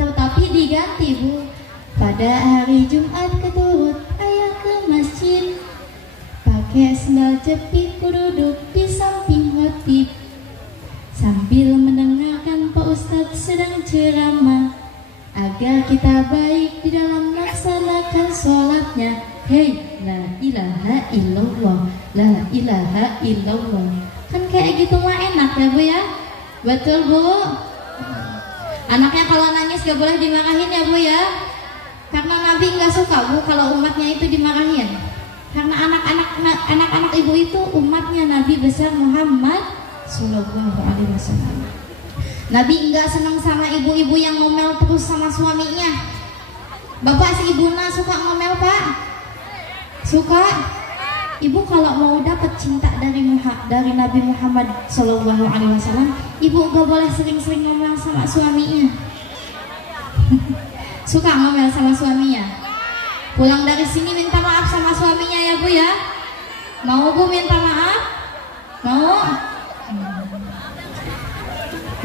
Tetapi diganti, Bu. Pada hari Jumat keturut ayah ke masjid, pakai sendal jepit, duduk di samping khotib sambil mendengarkan Pak Ustadz sedang ceramah, agar kita baik di dalam melaksanakan sholatnya. Hei, la ilaha illallah, la ilaha illallah. Kan kayak gitu mah enak ya, Bu ya? Betul, Bu? Anaknya kalau nangis gak boleh dimarahin ya, Bu ya? Karena Nabi nggak suka, Bu, kalau umatnya itu dimarahin. Karena anak-anak ibu itu umatnya Nabi besar Muhammad Sallallahu Alaihi Wasallam. Nabi nggak senang sama ibu-ibu yang ngomel terus sama suaminya. Bapak si ibuna suka ngomel, Pak? Suka? Ibu kalau mau dapat cinta dari Nabi Muhammad Sallallahu Alaihi Wasallam, ibu gak boleh sering-sering ngomel sama suaminya. Suka ngomel sama suaminya. Pulang dari sini minta maaf sama suaminya ya, Bu ya. Mau, Bu, minta maaf? Mau?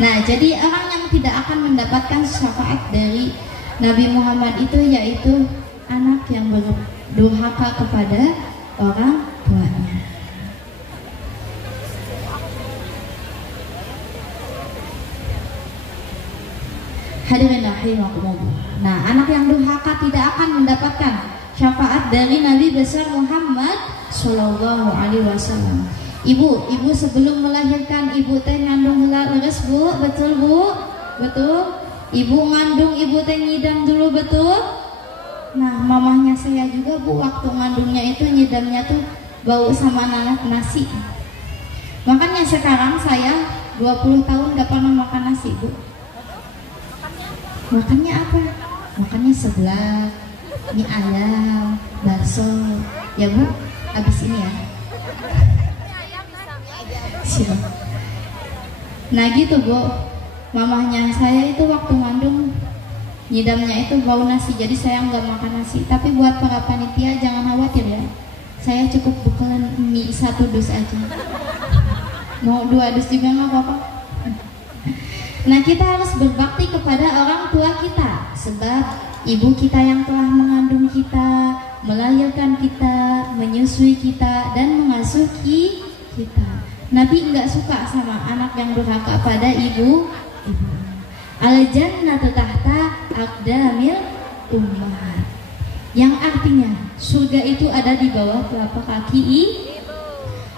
Nah, jadi orang yang tidak akan mendapatkan syafaat dari Nabi Muhammad itu yaitu anak yang berdurhaka kepada orang tuanya. Hadirin rahimakumullah. Nah, anak yang durhaka tidak akan mendapatkan syafaat dari Nabi besar Muhammad Sallallahu Alaihi Wasallam. Ibu sebelum melahirkan ibu teh ngandung heula leres Bu, betul Bu? Betul. Ibu ngandung ibu teh nyidam dulu, betul? Nah, mamahnya saya juga Bu, waktu ngandungnya itu nyidamnya tuh bau sama nanat nasi. Makanya sekarang saya 20 tahun gak pernah makan nasi Bu. Makannya apa? Makannya seblak, mie ayam, bakso. Ya Bu, habis ini ya. Siap. Nah gitu Bu, mamahnya saya itu waktu ngandung nyidamnya itu bau nasi, jadi saya nggak makan nasi. Tapi buat para panitia jangan khawatir ya, saya cukup bekalan mie 1 dus aja. Mau 2 dus juga nggak apa-apa. Nah kita harus berbakti kepada orang tua kita, sebab ibu kita yang telah mengandung kita, melahirkan kita, menyusui kita, dan mengasuh kita. Nabi nggak suka sama anak yang durhaka pada ibu. Al-jannatu tahta aqdamil ummahat, yang artinya surga itu ada di bawah telapak kaki ibu.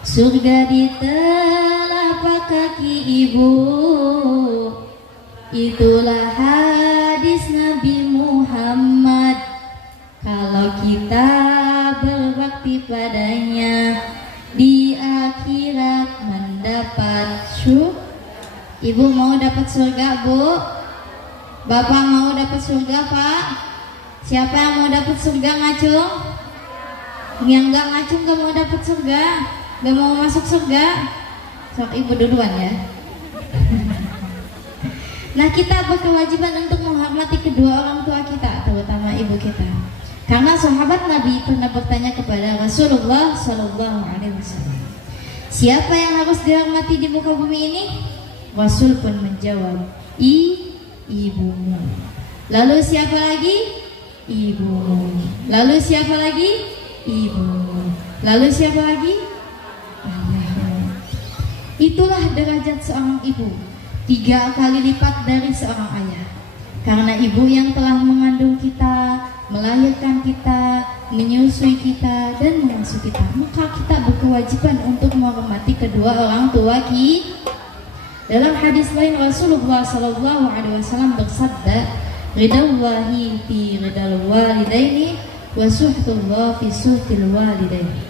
Surga di telapak kaki ibu, itulah hadis Nabi Muhammad. Kalau kita berbakti padanya, di akhirat mendapat surga. Ibu mau dapat surga Bu? Bapak mau dapat surga Pak? Siapa yang mau dapat surga ngacung? Yang enggak ngacung gak mau dapat surga, gak mau masuk surga. Sok ibu duluan ya. Nah kita berkewajiban untuk menghormati kedua orang tua kita, terutama ibu kita. Karena sahabat Nabi pernah bertanya kepada Rasulullah Sallallahu Alaihi Wasallam, siapa yang harus dihormati di muka bumi ini? Rasul pun menjawab, ibumu. Lalu siapa lagi? Ibumu. Lalu siapa lagi? Ibumu. Lalu siapa lagi? Ayahmu. Itulah derajat seorang ibu, 3 kali lipat dari seorang ayah. Karena ibu yang telah mengandung kita, melahirkan kita, menyusui kita, dan mengasuh kita, maka kita berkewajiban untuk menghormati kedua orang tua kita. Dalam hadis lain Rasulullah Sallallahu Alaihi Wasallam bersabda, ridallahi fi ridal walidaini wa suhtullah fi suhtil walidaini,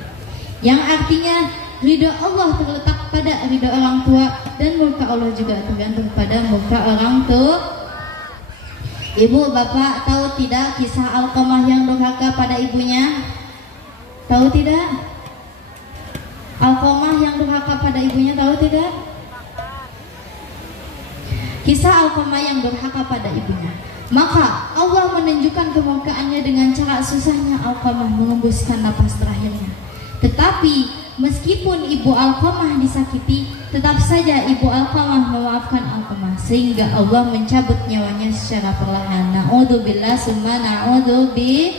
yang artinya ridha Allah terletak pada ridha orang tua, dan murka Allah juga tergantung pada murka orang tua. Ibu bapak tahu tidak kisah Alqamah yang durhaka pada ibunya? Tahu tidak? Alqamah yang durhaka pada ibunya, tahu tidak? Kisah Alqamah yang durhaka pada ibunya. Maka Allah menunjukkan kemurkaannya dengan cara susahnya Alqamah mengembuskan napas terakhirnya. Tetapi meskipun ibu Alqamah disakiti, tetap saja ibu Alqamah memaafkan Alqamah, sehingga Allah mencabut nyawanya secara perlahan. Na'udzubillah summa na'udzubillah.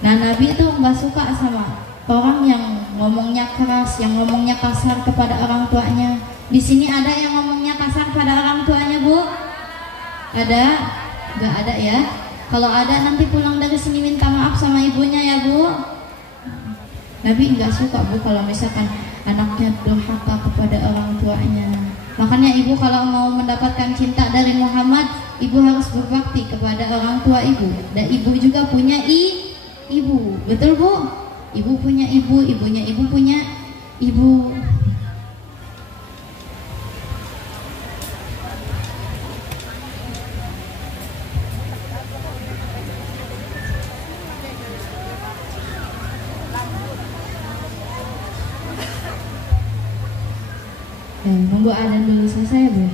Nah Nabi itu nggak suka sama orang yang ngomongnya keras, yang ngomongnya kasar kepada orang tuanya. Di sini ada yang ngomongnya kasar pada orang tuanya Bu? Ada? Gak ada ya? Kalau ada nanti pulang dari sini minta maaf sama ibunya ya Bu. Nabi nggak suka Bu kalau misalkan anaknya durhaka kepada orang tuanya. Makanya ibu kalau mau mendapatkan cinta dari Muhammad, ibu harus berbakti kepada orang tua ibu. Dan ibu juga punya ibu, betul Bu? Ibu punya ibu, ibunya ibu punya ibu. Monggo adzan dulu selesai Bu.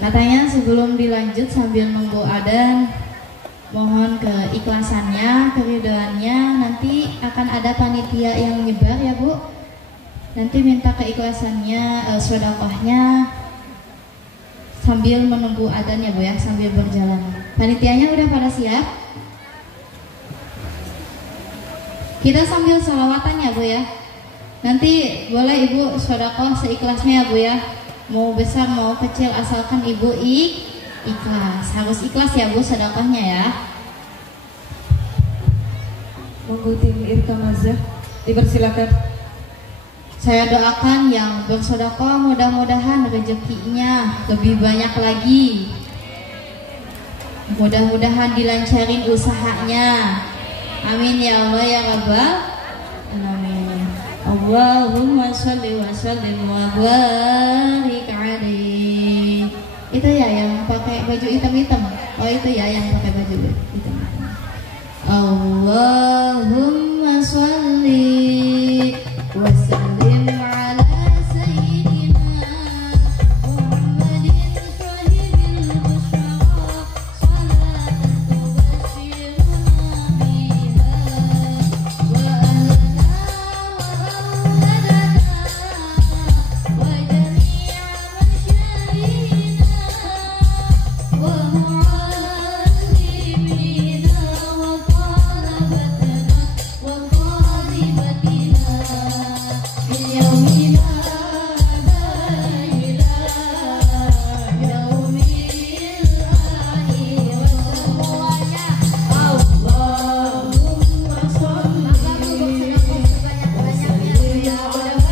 Katanya sebelum dilanjut sambil nunggu adzan, mohon keikhlasannya, keridoannya. Nanti akan ada panitia yang nyebar ya Bu. Nanti minta keikhlasannya, sedekahnya sambil menunggu adzan ya Bu ya, sambil berjalan. Panitianya udah pada siap? Kita sambil sholawatan ya Bu ya. Nanti boleh Ibu sedekah seikhlasnya ya Bu ya. Mau besar mau kecil asalkan Ibu ikhlas. Harus ikhlas ya Bu sedekahnya ya. Monggo tim Irkamazah dipersilakan. Saya doakan yang bersedekah mudah-mudahan rezekinya lebih banyak lagi. Mudah-mudahan dilancarin usahanya. Amin ya Allah ya Rabbal alamin. Allahumma sholli wa sallim wa barik alaihi. Itu ya yang pakai baju hitam-hitam. Oh itu ya yang pakai baju hitam-hitam. Allahumma sholli wa sallim ala sayyidina Muhammadin sahibil busyara salatan tubashiruna biha wa ahlana wa auladana wa jami'a masyayikhina wa mu'allimina wa talabatana wa qadibatina bil yaumina ila yaumil akhir. Semuanya Allahumma sholli sebanyak-banyaknya ya mudah-mudahan yang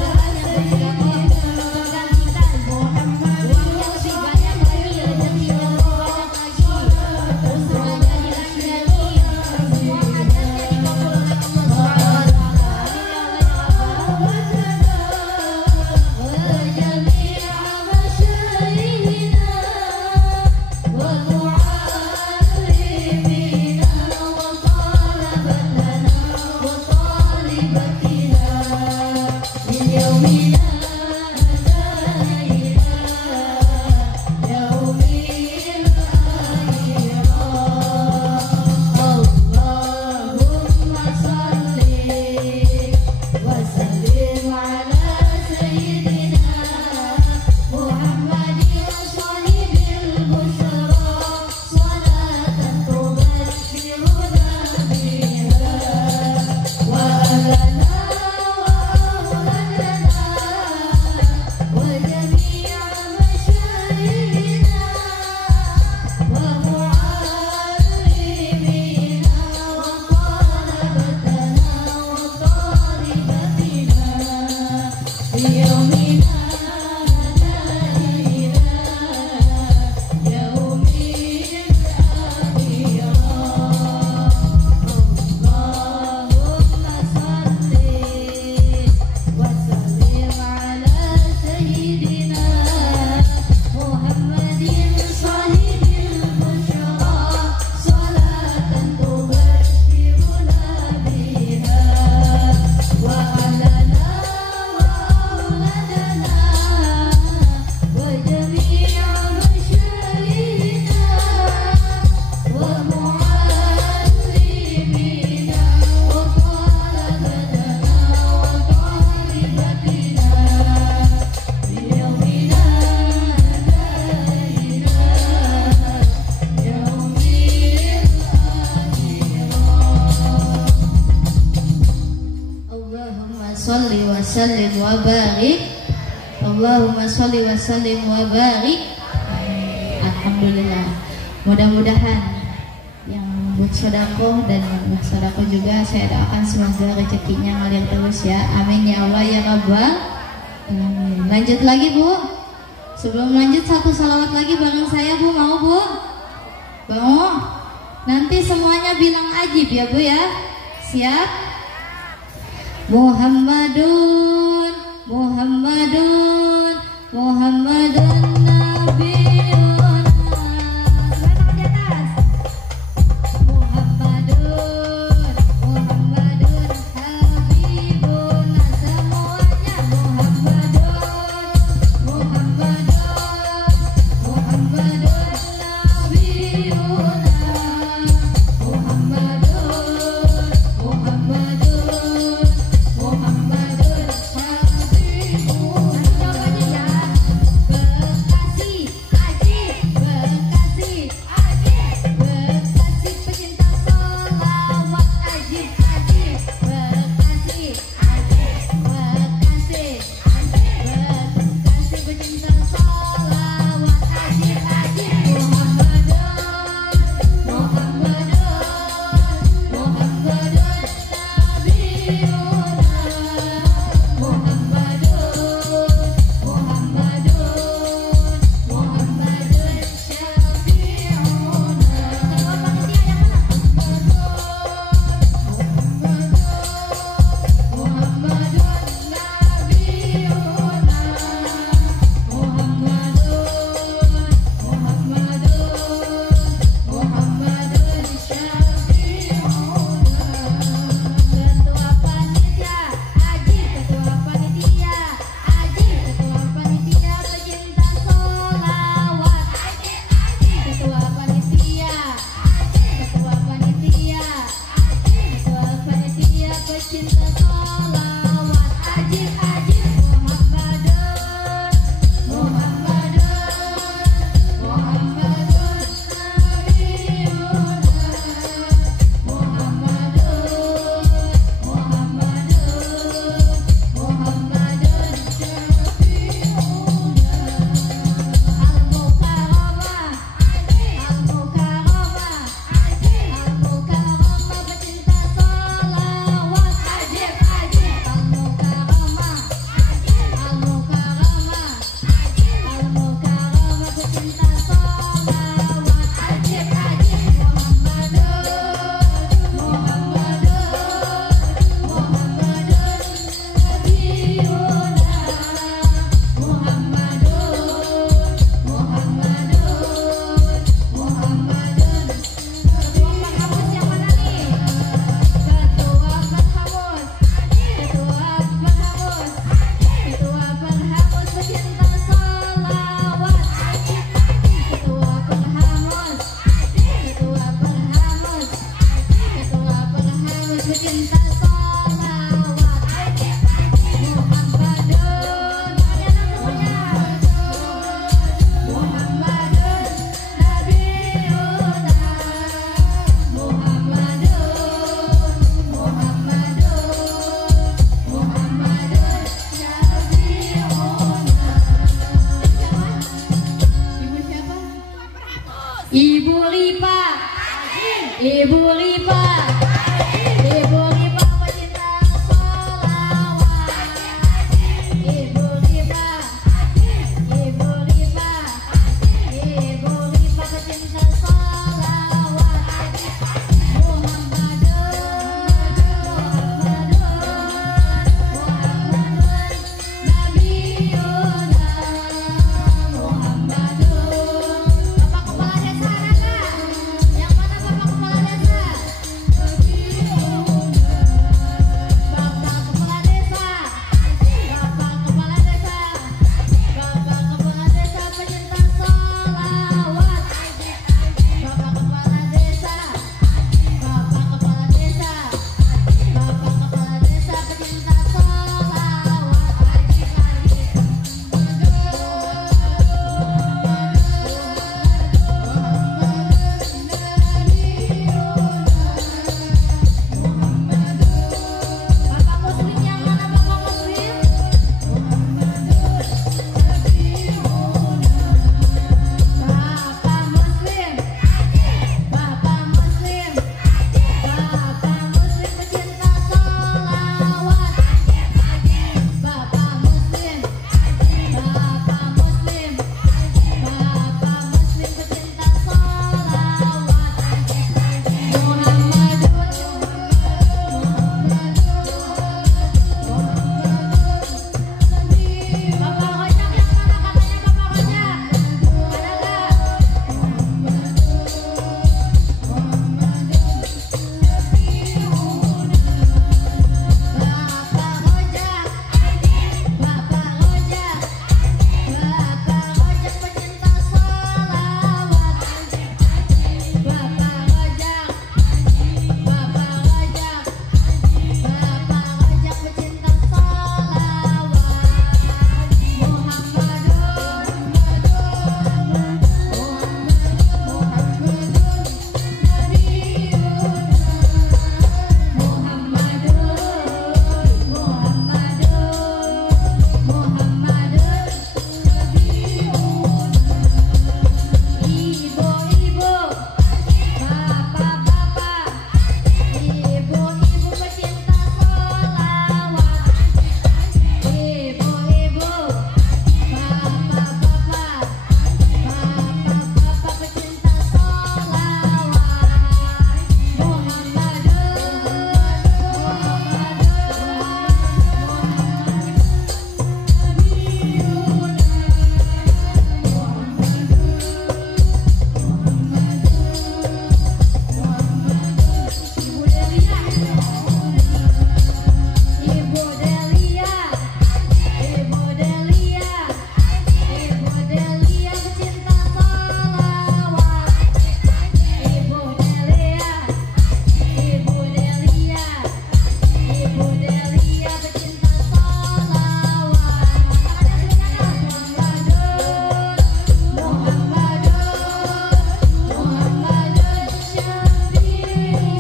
bersedekah gantikan uangnya lebih banyak lagi, rezekinya lebih banyak lagi, usahanya dilancarin, semua hajatnya dikabul oleh Allah Allahumma sholli wa sallim ala sayyidina Muhammadin sahibil busyara salatan tubashiruna biha wa ahlana wa auladana wa jami'a masyayikhina wa mu'allimina wa talabatana wa talibatina bi yaumina ila yaumil akhir. Allahumma sholli wa sallim ala sayyidina Muhammadin sahibil busyara salatan tubashiruna biha wa ahlana wa auladana wa jami'a masyayikhina wa mu'allimina wa talabatana wa talibatina bi yaumina ila yaumil akhir. Allahumma sholli wa sallim wa barik. Allahumma sholli wa sallim wa barik. Alhamdulillah. Mudah-mudahan yang buat sedekah dan yang sedekah juga saya doakan semoga rezekinya ngalir terus ya. Amin ya Allah ya Rabbal alamin. Lanjut lagi Bu. Sebelum lanjut satu salawat lagi bareng saya Bu, mau Bu? Mau? Nanti semuanya bilang ajib ya Bu ya. Siap? Muhammadun Muhammadun Muhammadun Nabiyuna. Sebentar di atas. Muhammadun Muhammadun Habibuna. Semuanya Muhammadun Muhammadun Muhammadun Ibu Rifa, Ibu Rifa pecinta sholawat. Ibu Rifa, Ibu Rifa, Ibu Rifa pecinta sholawat. Muhammadun, Nabiyuna Muhammadun. Bapak Kepala Desa ada? Yang mana Bapak Kepala Desa? Bapak Kepala Desa, Bapak Kepala Desa, Bapak Kepala Desa pecinta sholawat. Bapak Kepala Desa, Bapak Kepala Desa, Bapak Kepala Desa pecinta sholawat. Bapak Muslim yang mana Bapak Muslim? Bapak Muslim, Bapak Muslim, Bapak Muslim pecinta sholawat. Bapak Muslim, Bapak Muslim, Bapak Muslim pecinta sholawat. Muhammadun, Bapak Ojak yang mana katanya Bapak Ojak? Ada nggak? Bapak Ojak, Bapak Ojak, Bapak Ojak pecinta sholawat. Bapak Ojak, Bapak Ojak, Bapak Ojak pecinta sholawat. Ibu-ibu, bapak-bapak, ibu-ibu pecinta sholawat. Ibu-ibu, bapak-bapak, bapak-bapak pecinta sholawat. Ibu Delia, Ibu Delia, Ibu Delia, Ibu Delia pecinta sholawat. Ibu Delia, Ibu Delia, Ibu Delia pecinta sholawat. Muhammadun syafi'ina,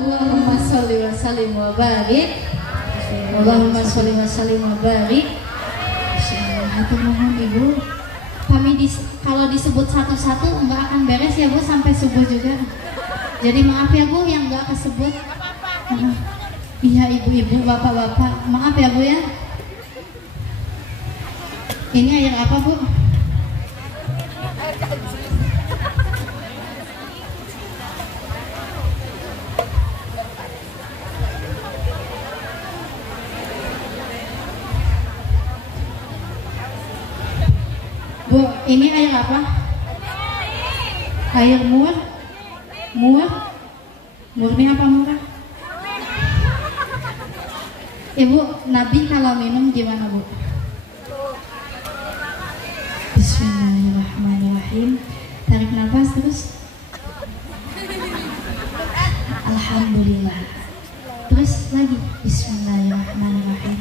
Allahumma sholli wa sallim wa barik. Allahumma sholli wa sallim wa barik. Hatur nuhun Ibu. Kami kalau disebut satu-satu nggak akan beres ya Bu sampai subuh juga. Jadi maaf ya Bu yang nggak kesebut. Iya ibu-ibu, bapak-bapak, maaf ya Bu ya. Ini air apa Bu? Bu, ini air apa? Air mur? Mur? Murni apa murah? Ibu, Nabi kalau minum gimana Bu? Bismillahirrahmanirrahim. Tarik nafas terus. Alhamdulillah. Terus lagi. Bismillahirrahmanirrahim.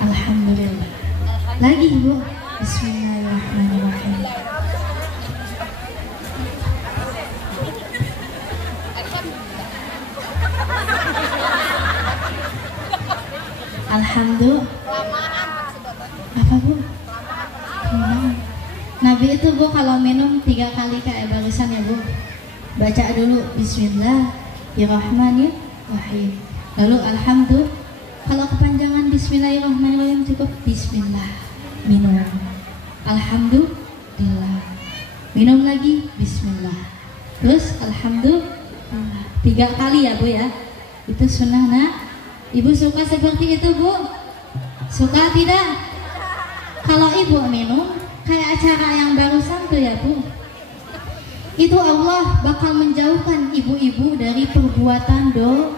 Alhamdulillah. Lagi Bu. Bismillahirrahmanirrahim. Alhamdulillah. Apa bu? Nabi itu bu kalau minum 3 kali kayak barusan ya bu. Baca dulu Bismillahirrahmanirrahim. Lalu Alhamdulillah. Kalau kepanjangan Bismillahirrahmanirrahim cukup Bismillah. Minum. Alhamdulillah. Minum lagi Bismillah. Terus Alhamdulillah. 3 kali ya bu ya. Itu sunnah nak. Ibu suka seperti itu bu? Suka tidak? Kalau ibu minum kayak acara yang barusan tuh ya bu, itu Allah bakal menjauhkan ibu-ibu dari perbuatan dosa.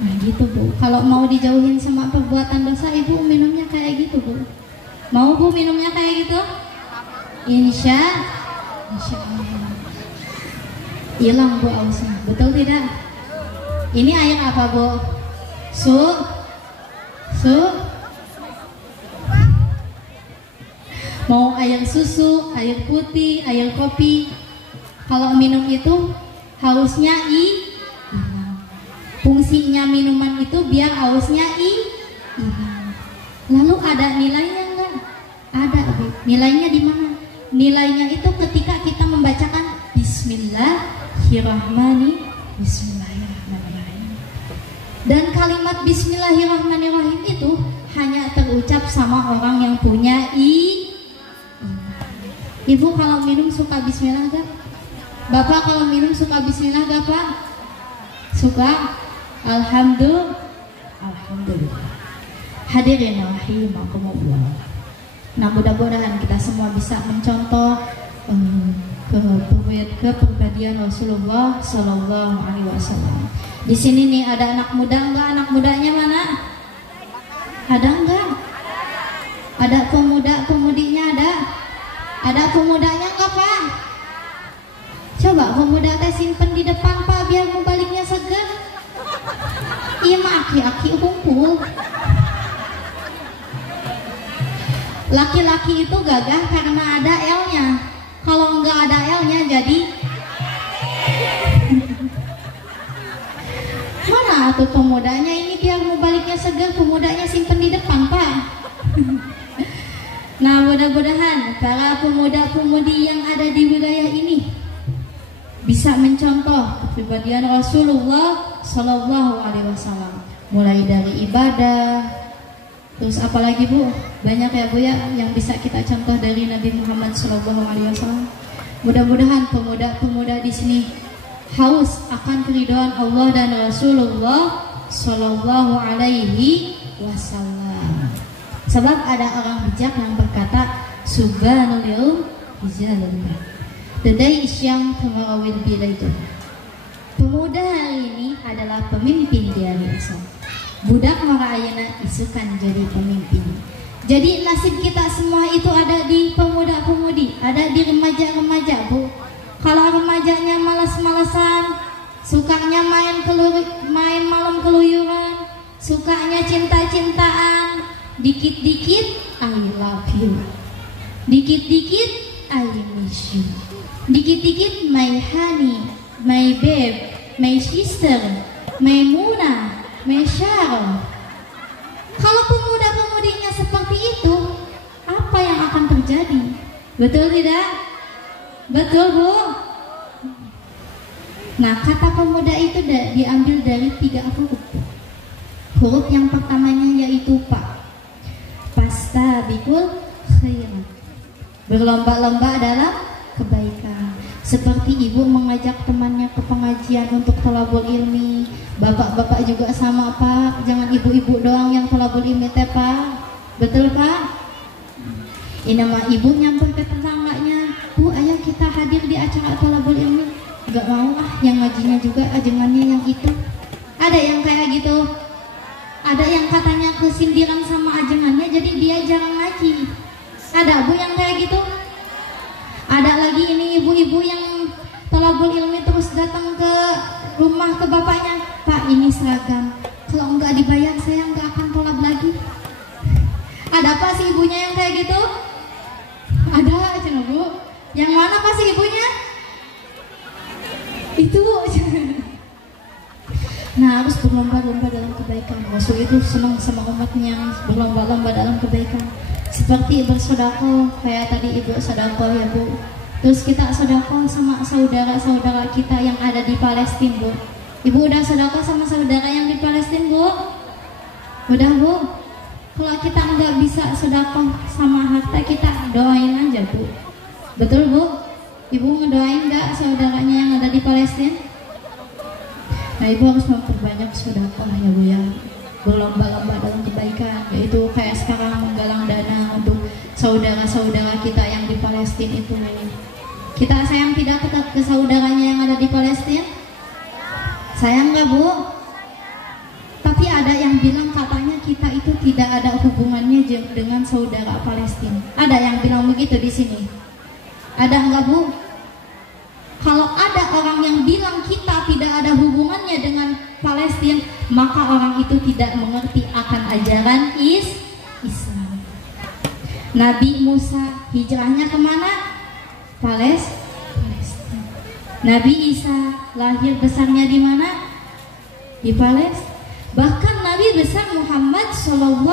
Nah gitu bu. Kalau mau dijauhin sama perbuatan dosa, ibu minumnya kayak gitu bu. Mau bu minumnya kayak gitu? Insya Allah. Hilang bu ausnya. Betul tidak? Ini air apa bu? Su. Mau air susu, air putih, air kopi. Kalau minum itu hausnya hilang. Fungsinya minuman itu biar hausnya hilang. Lalu ada nilainya enggak? Ada. Nilainya di mana? Nilainya itu ketika kita membacakan Bismillahirrahmanirrahim. Dan kalimat Bismillahirrahmanirrahim itu hanya terucap sama orang yang punya Ibu kalau minum suka Bismillah gak? Bapak kalau minum suka Bismillah gak Pak? Suka? Alhamdulillah. Hadirin rahimakumullah. Nah mudah-mudahan kita semua bisa mencontoh kepribadian Rasulullah Sallallahu Alaihi Wasallam. Di sini nih ada anak muda enggak? Anak mudanya mana? Ada enggak? Ada pemuda-pemudinya ada? Ada pemudanya enggak Pak? Coba pemuda teh simpen di depan Pak biar baliknya seger. Iya mah aki-aki kumpul. Laki-laki itu gagah karena ada L-nya. Kalau enggak ada L-nya jadi mana tuh pemudanya ini biar baliknya seger, pemudanya simpen di depan Pak. Nah mudah-mudahan para pemuda-pemudi yang ada di wilayah ini bisa mencontoh kepribadian Rasulullah Sallallahu Alaihi Wasallam, mulai dari ibadah, terus apalagi bu, banyak ya bu ya yang bisa kita contoh dari Nabi Muhammad Sallallahu Alaihi Wasallam. Mudah-mudahan pemuda-pemuda di sini haus akan keridhaan Allah dan Rasulullah Sallallahu Alaihi Wasallam. Sebab ada orang bijak yang berkata Subhanallah Bijalillah. The day is young, tomorrow will be later. Pemuda hari ini adalah pemimpin di hari esok. Budak maka ayeuna isukan jadi pemimpin. Jadi nasib kita semua itu ada di pemuda-pemudi, ada di remaja-remaja bu. Kalau remajanya malas-malasan, sukanya main malam keluyuran, sukanya cinta-cintaan, dikit-dikit I love you, dikit-dikit I miss you, dikit-dikit my honey, my babe, my sister, my Muna, my Cheryl. Kalau pemuda-pemudinya seperti itu, apa yang akan terjadi? Betul tidak? Betul bu? Nah kata pemuda itu diambil dari 3 huruf. Huruf yang pertamanya yaitu pa. Fastabiqul khairat. Berlomba-lomba dalam kebaikan. Seperti ibu mengajak temannya ke pengajian untuk thalabul ilmi. Bapak-bapak juga sama Pak. Jangan ibu-ibu doang yang thalabul ilmi teh Pak. Betul Pak? Ini mah ibu nyamper ke tetangganya, Bu ayo kita hadir di acara thalabul ilmi. Gak mau ah, yang ngajinya juga ajengannya yang itu. Ada yang kayak gitu. Ada yang katanya kesindiran sama ajengannya jadi dia jarang ngaji. Ada bu yang kayak gitu. Ada lagi ini ibu-ibu yang thalabul ilmi terus datang ke rumah ke bapaknya, Pak ini seragam, kalau nggak dibayar saya nggak akan tolab lagi. Ada apa sih ibunya yang kayak gitu? Ada cina bu. Yang mana pasti ibunya? Itu Nah, harus berlomba-lomba dalam kebaikan. Rasul itu senang sama umatnya yang berlomba-lomba dalam kebaikan. Seperti bersedekah, kayak tadi ibu sedekah ya bu. Terus kita sedekah sama saudara-saudara kita yang ada di Palestina bu. Ibu udah sedekah sama saudara yang di Palestina bu? Udah bu? Kalau kita nggak bisa sedekah sama harta, kita doain aja bu. Betul bu? Ibu ngedoain nggak saudaranya yang ada di Palestina? Nah, ibu harus memperbanyak sedekah ya bu ya, berlomba-lomba dalam kebaikan, yaitu kayak sekarang menggalang dana untuk saudara-saudara kita yang di Palestina itu. Kita sayang tidak ke saudaranya yang ada di Palestina? Sayang nggak bu? Tapi ada yang bilang katanya kita itu tidak ada hubungannya dengan saudara Palestina. Ada yang bilang begitu di sini? Ada nggak bu? Kalau ada orang yang bilang kita tidak ada hubungannya dengan Palestina, maka orang itu tidak mengerti akan ajaran Islam. Nabi Musa hijrahnya kemana? Palestina. Nabi Isa lahir besarnya di mana? Di Palestina. Bahkan Nabi besar Muhammad SAW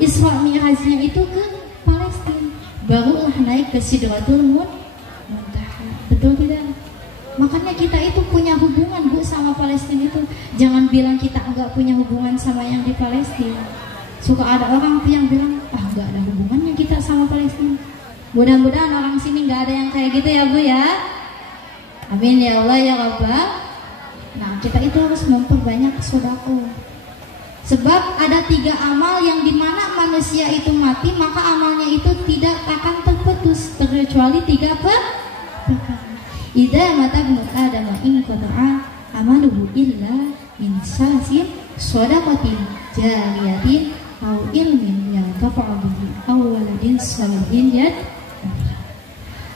Isra Mi'rajnya itu ke Palestina. Barulah naik ke Sidratul Muntaha. Betul tidak? Makanya kita itu punya hubungan bu sama Palestina itu. Jangan bilang kita enggak punya hubungan sama yang di Palestina. Suka ada orang tuh yang bilang, enggak ada hubungannya kita sama Palestina. Mudah-mudahan orang sini enggak ada yang kayak gitu ya bu ya. Amin ya Allah ya Rabbal. Nah, kita itu harus memperbanyak sedekah. Sebab ada 3 amal yang dimana manusia itu mati, maka amalnya itu tidak akan terputus terkecuali 3 perkara. Idza mata ibnu Adam in qata'a amaluhu illa min salasin shadaqatin jariyatin aw ilmin yantafa'u bihi aw waladin shalihin yad'uhu.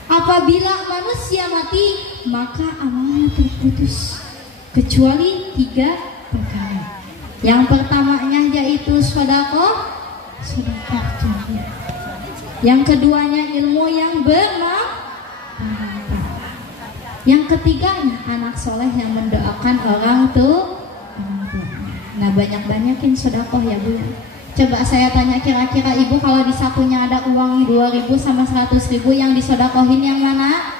Apabila manusia mati, maka amalnya terputus kecuali 3 perkara. Yang pertamanya yaitu sedekah jariyah. Yang keduanya ilmu yang bermanfaat. Yang ketiganya anak soleh yang mendoakan orang tua. Nah, banyak-banyakin sedekah ya bu. Coba saya tanya, kira-kira ibu kalau di sakunya ada uang 2.000 sama 100.000, yang disedekahin yang mana?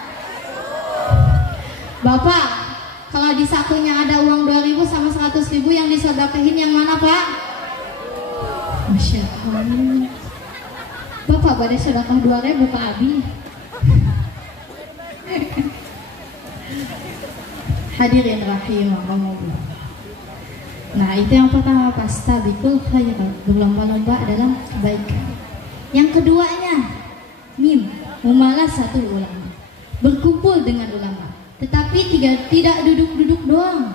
Bapak, kalau di sakunya ada uang 2.000 sama 100.000, yang disedekahin yang mana pak? Masya Allah. Bapak pada sedekah 2.000 ke Abi. Hadirin rahimakumullah. Nah, itu yang pertama, fastabiqul khairat, berlomba-lomba dalam kebaikan. Yang keduanya, mumalasatul ulama, berkumpul dengan ulama. Tetapi tidak duduk-duduk doang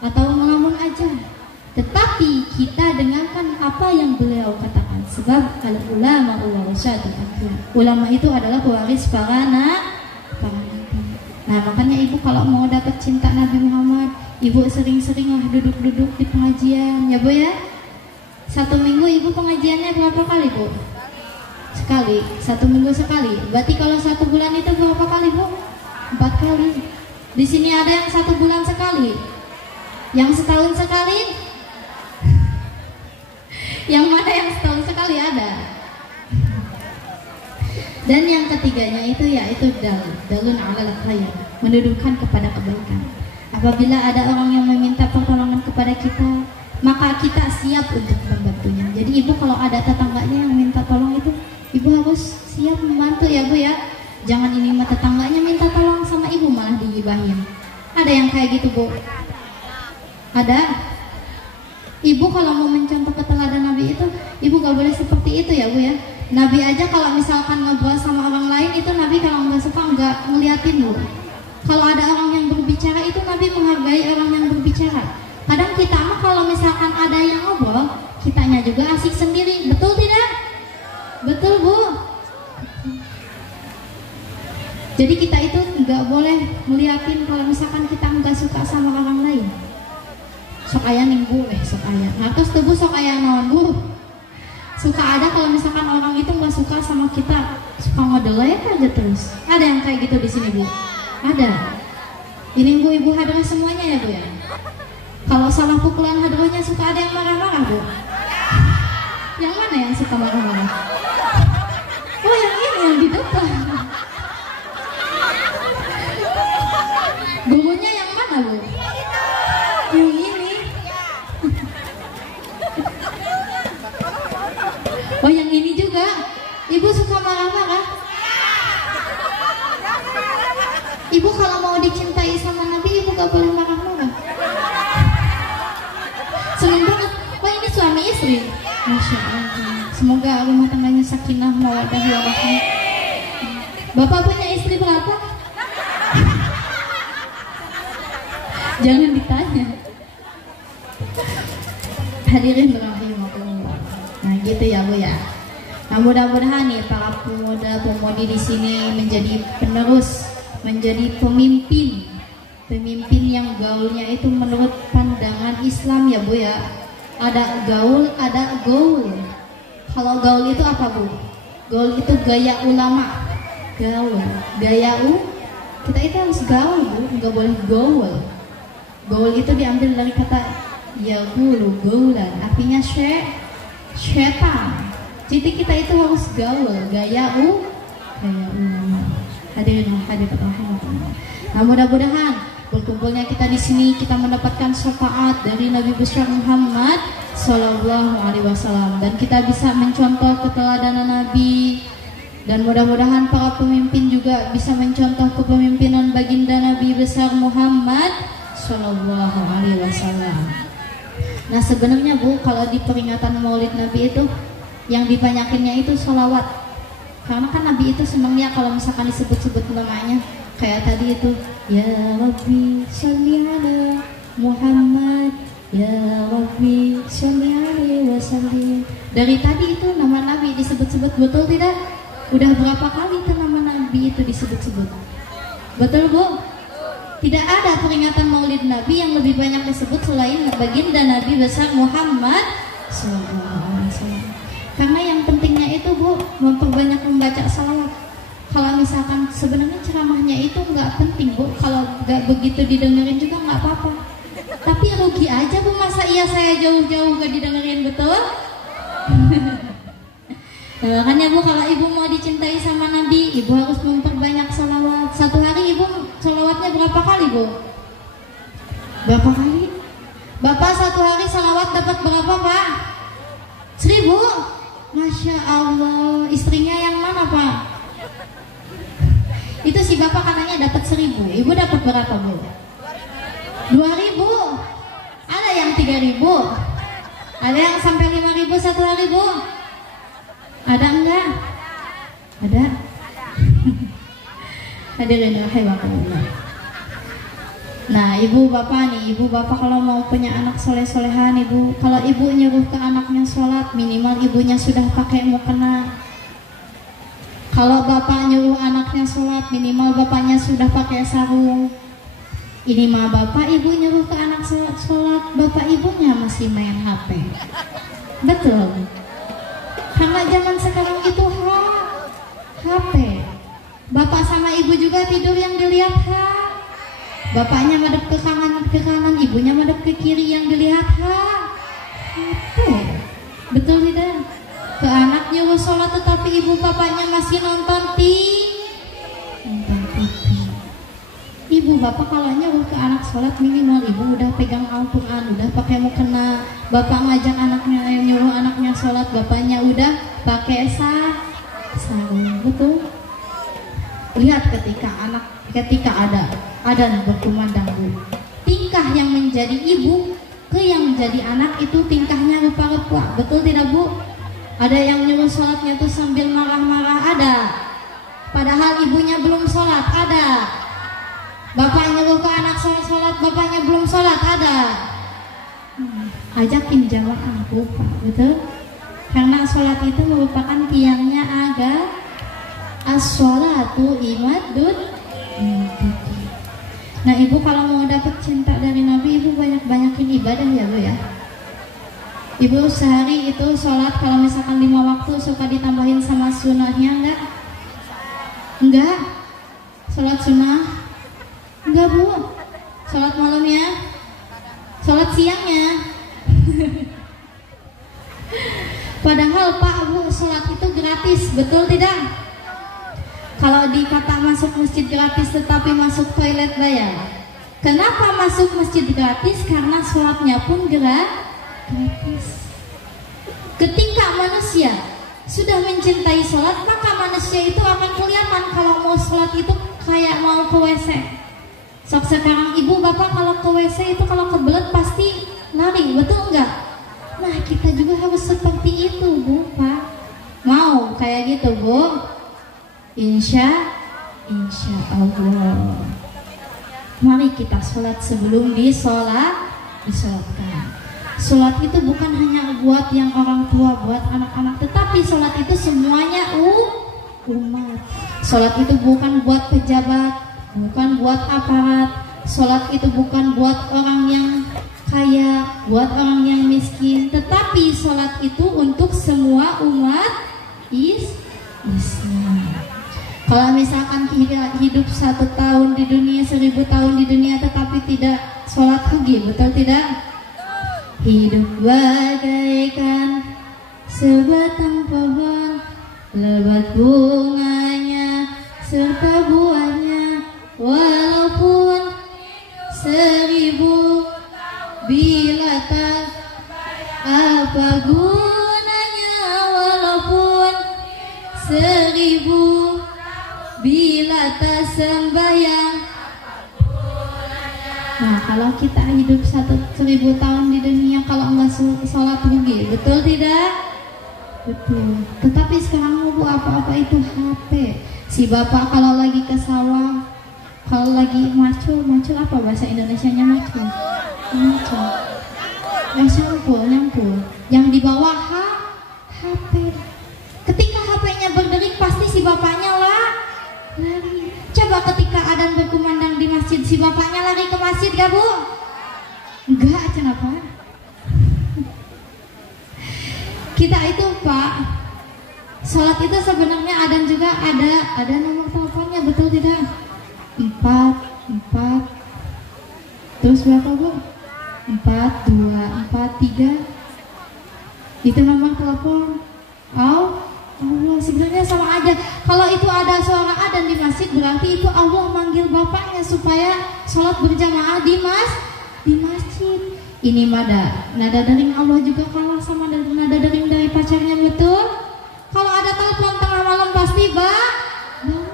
atau melamun aja. Tetapi kita dengarkan apa yang beliau katakan. Sebab al-ulama warasatul anbiya. Ulama itu adalah pewaris para nabi. Nah, makanya ibu kalau mau dapat cinta Nabi Muhammad, ibu sering-seringlah duduk-duduk di pengajian, ya bu ya. 1 minggu ibu pengajiannya berapa kali bu? Sekali. 1 minggu sekali. Berarti kalau 1 bulan itu berapa kali bu? 4 kali. Di sini ada yang 1 bulan sekali, yang setahun sekali. Yang mana yang setahun sekali ada? Dan yang ketiganya itu yaitu dalun ala khair, mendudukan kepada kebaikan. Apabila ada orang yang meminta pertolongan kepada kita, maka kita siap untuk membantunya. Jadi ibu kalau ada tetangganya yang minta tolong itu, ibu harus siap membantu ya bu ya. Jangan ini mah tetangganya minta tolong sama ibu malah digibahin. Ada yang kayak gitu bu? Ada? Ibu kalau mau mencontoh keteladan Nabi itu, ibu gak boleh seperti itu ya bu ya. Nabi aja kalau misalkan ngobrol sama orang lain itu, Nabi kalau nggak suka nggak ngeliatin bu. Kalau ada orang yang berbicara itu, Nabi menghargai orang yang berbicara. Kadang kita mah kalau misalkan ada yang ngobrol, kitanya juga asik sendiri. Betul tidak? Betul bu. Jadi kita itu nggak boleh ngeliatin kalau misalkan kita nggak suka sama orang lain. Sok aya ning bu, sok aya. Ngatos tuh bu sok aya naon bu. Suka ada kalau misalkan orang itu nggak suka sama kita, suka ngedelek aja terus. Ada yang kayak gitu di sini bu? Ada. Ini ibu hadrah semuanya ya Bu ya. Kalau salah pukulan hadrahnya suka ada yang marah-marah Bu. Yang mana yang suka marah-marah? Oh yang ini yang di depan. Gurunya yang mana Bu? Yang ini. Oh yang ini juga. Ibu suka marah-marah. Ibu kalau mau dicintai sama Nabi, ibu gak boleh marah-marah. Seneng banget. Wah ini suami istri. Masya Allah. Semoga rumah tangganya sakinah mawaddah warahmah. Bapak punya istri berapa? Jangan ditanya. Hadirin rahimakumullah. Nah gitu ya Bu ya. Nah mudah-mudahan nih para pemuda-pemudi di sini menjadi penerus, menjadi pemimpin yang gaulnya itu menurut pandangan Islam ya Bu ya. Ada gaul, ada gaul. Kalau gaul itu apa Bu? Gaul itu gaya ulama. Gaul, gaya kita itu harus gaul Bu, nggak boleh gaul. Gaul itu diambil dari kata yaqulu gaulan, artinya syaitan. Jadi kita itu harus gaul, gaya ulama. Hadirin rahimahullah. Nah mudah-mudahan berkumpulnya kita di sini kita mendapatkan syafaat dari Nabi besar Muhammad Sallallahu Alaihi Wasallam dan kita bisa mencontoh keteladanan Nabi, dan mudah-mudahan para pemimpin juga bisa mencontoh kepemimpinan baginda Nabi besar Muhammad Sallallahu Alaihi Wasallam. Nah sebenarnya Bu, kalau di peringatan Maulid Nabi itu yang dibanyakinnya itu sholawat. Karena kan Nabi itu senang ya kalau misalkan disebut-sebut namanya. Kayak tadi itu, ya Rabbi sholli ala Muhammad, ya Rabbi sholli alaihi wasallim. Dari tadi itu nama Nabi disebut-sebut, betul tidak? Udah berapa kali itu nama Nabi itu disebut-sebut? Betul Bu? Tidak ada peringatan Maulid Nabi yang lebih banyak disebut selain baginda Nabi besar Muhammad sallallahu alaihi wasallam. Karena yang pentingnya itu Bu, memperbanyak membaca salawat. Kalau misalkan sebenarnya ceramahnya itu nggak penting Bu, kalau nggak begitu didengerin juga nggak apa-apa. Tapi rugi aja Bu, masa iya saya jauh-jauh gak didengerin, betul? Nah, makanya Bu, kalau ibu mau dicintai sama Nabi, ibu harus memperbanyak salawat. Satu hari ibu salawatnya berapa kali Bu? Berapa kali? Bapak satu hari salawat dapat berapa Pak? 1000. Masya Allah. Istrinya yang mana Pak? Itu si bapak katanya dapat 1000. Ibu dapat berapa Bu? 2000. Ada yang 3000. Ada yang sampai 5000 satu hari Bu? Ada enggak? Ada. Hadirin rahimakumullah. Nah ibu bapak nih, ibu bapak kalau mau punya anak soleh-solehan, ibu kalau ibu nyuruh ke anaknya sholat, minimal ibunya sudah pakai mukena. Kalau bapak nyuruh anaknya sholat, minimal bapaknya sudah pakai sarung. Ini mah bapak ibu nyuruh ke anak sholat, bapak ibunya masih main HP. Betul. Karena zaman sekarang itu HP. Bapak sama ibu juga tidur yang dilihat bapaknya madep ke kanan, ibunya madep ke kiri, yang dilihat HP. Betul tidak? Ke anak nyuruh sholat tetapi ibu bapaknya masih nonton TV. Ibu bapak kalau nyuruh ke anak sholat, minimal ibu udah pegang Al-Quran, udah pakai mukena. Bapak ngajak anaknya, nyuruh anaknya sholat, bapaknya udah pakai sarung. Betul? Lihat ketika ada berkumandang Bu, tingkah yang menjadi ibu ke yang menjadi anak itu tingkahnya rupa-rupa. Betul tidak Bu? Ada yang nyuruh sholatnya tuh sambil marah-marah, ada. Padahal ibunya belum sholat, ada. Bapak nyuruh ke anak sholat, bapaknya belum sholat, ada. Ajakin jamaah lupa, betul? Karena sholat itu merupakan tiangnya agama. As-sholatu imadun. Nah ibu kalau mau dapat cinta dari Nabi, ibu banyak-banyakin ibadah ya Bu ya. Ibu sehari itu sholat kalau misalkan 5 waktu suka ditambahin sama sunnahnya enggak? Enggak? Sholat sunnah? Enggak Bu. betul tidak? Kalau dikata masuk masjid gratis tetapi masuk toilet bayar. Kenapa masuk masjid gratis? Karena sholatnya pun gratis. Ketika manusia sudah mencintai sholat, maka manusia itu akan kelihatan kalau mau sholat itu kayak mau ke WC. Sok sekarang ibu bapak kalau ke WC itu kalau kebelet pasti lari, betul enggak? Nah kita juga harus seperti itu bu pak. Mau kayak gitu bu? Insya Allah. Mari kita sholat sebelum disolatkan. Sholat itu bukan hanya buat yang orang tua, buat anak-anak, tetapi sholat itu semuanya umat. Sholat itu bukan buat pejabat, bukan buat aparat. Sholat itu bukan buat orang yang kaya, buat orang yang miskin, tetapi sholat itu untuk semua umat Islam. Kalau misalkan hidup 1 tahun di dunia, 1000 tahun di dunia, tetapi tidak sholat rugi, betul tidak? Hidup bagaikan sebatang pohon, lebat bunganya serta buahnya, walaupun 1000 bila tak apa gunanya, walaupun 1000 bila tak sembahyang. Nah kalau kita hidup 1000 tahun di dunia, kalau enggak sholat rugi, betul tidak? Betul. Tetapi sekarang mau apa-apa itu HP. Si bapak kalau lagi ke sawah, kalau lagi macul apa bahasa Indonesianya macul? Macul. Yang nyangkul. Yang di bawah HP. Ketika HP-nya berdering pasti si bapaknya lari. Coba ketika adzan berkumandang di masjid, si bapaknya lari ke masjid gak bu? Enggak, kenapa? Kita itu pak, sholat itu sebenarnya adzan juga ada nomor teleponnya, betul tidak? 4 terus berapa bu? 4243 itu nomor telepon. Allah, sebenarnya sama aja. Kalau itu ada suara adzan di masjid, berarti itu Allah manggil bapaknya supaya sholat berjamaah di masjid. Ini nada dering Allah juga kalah sama nada dering dari pacarnya, betul? Kalau ada telepon tengah malam pasti bangun.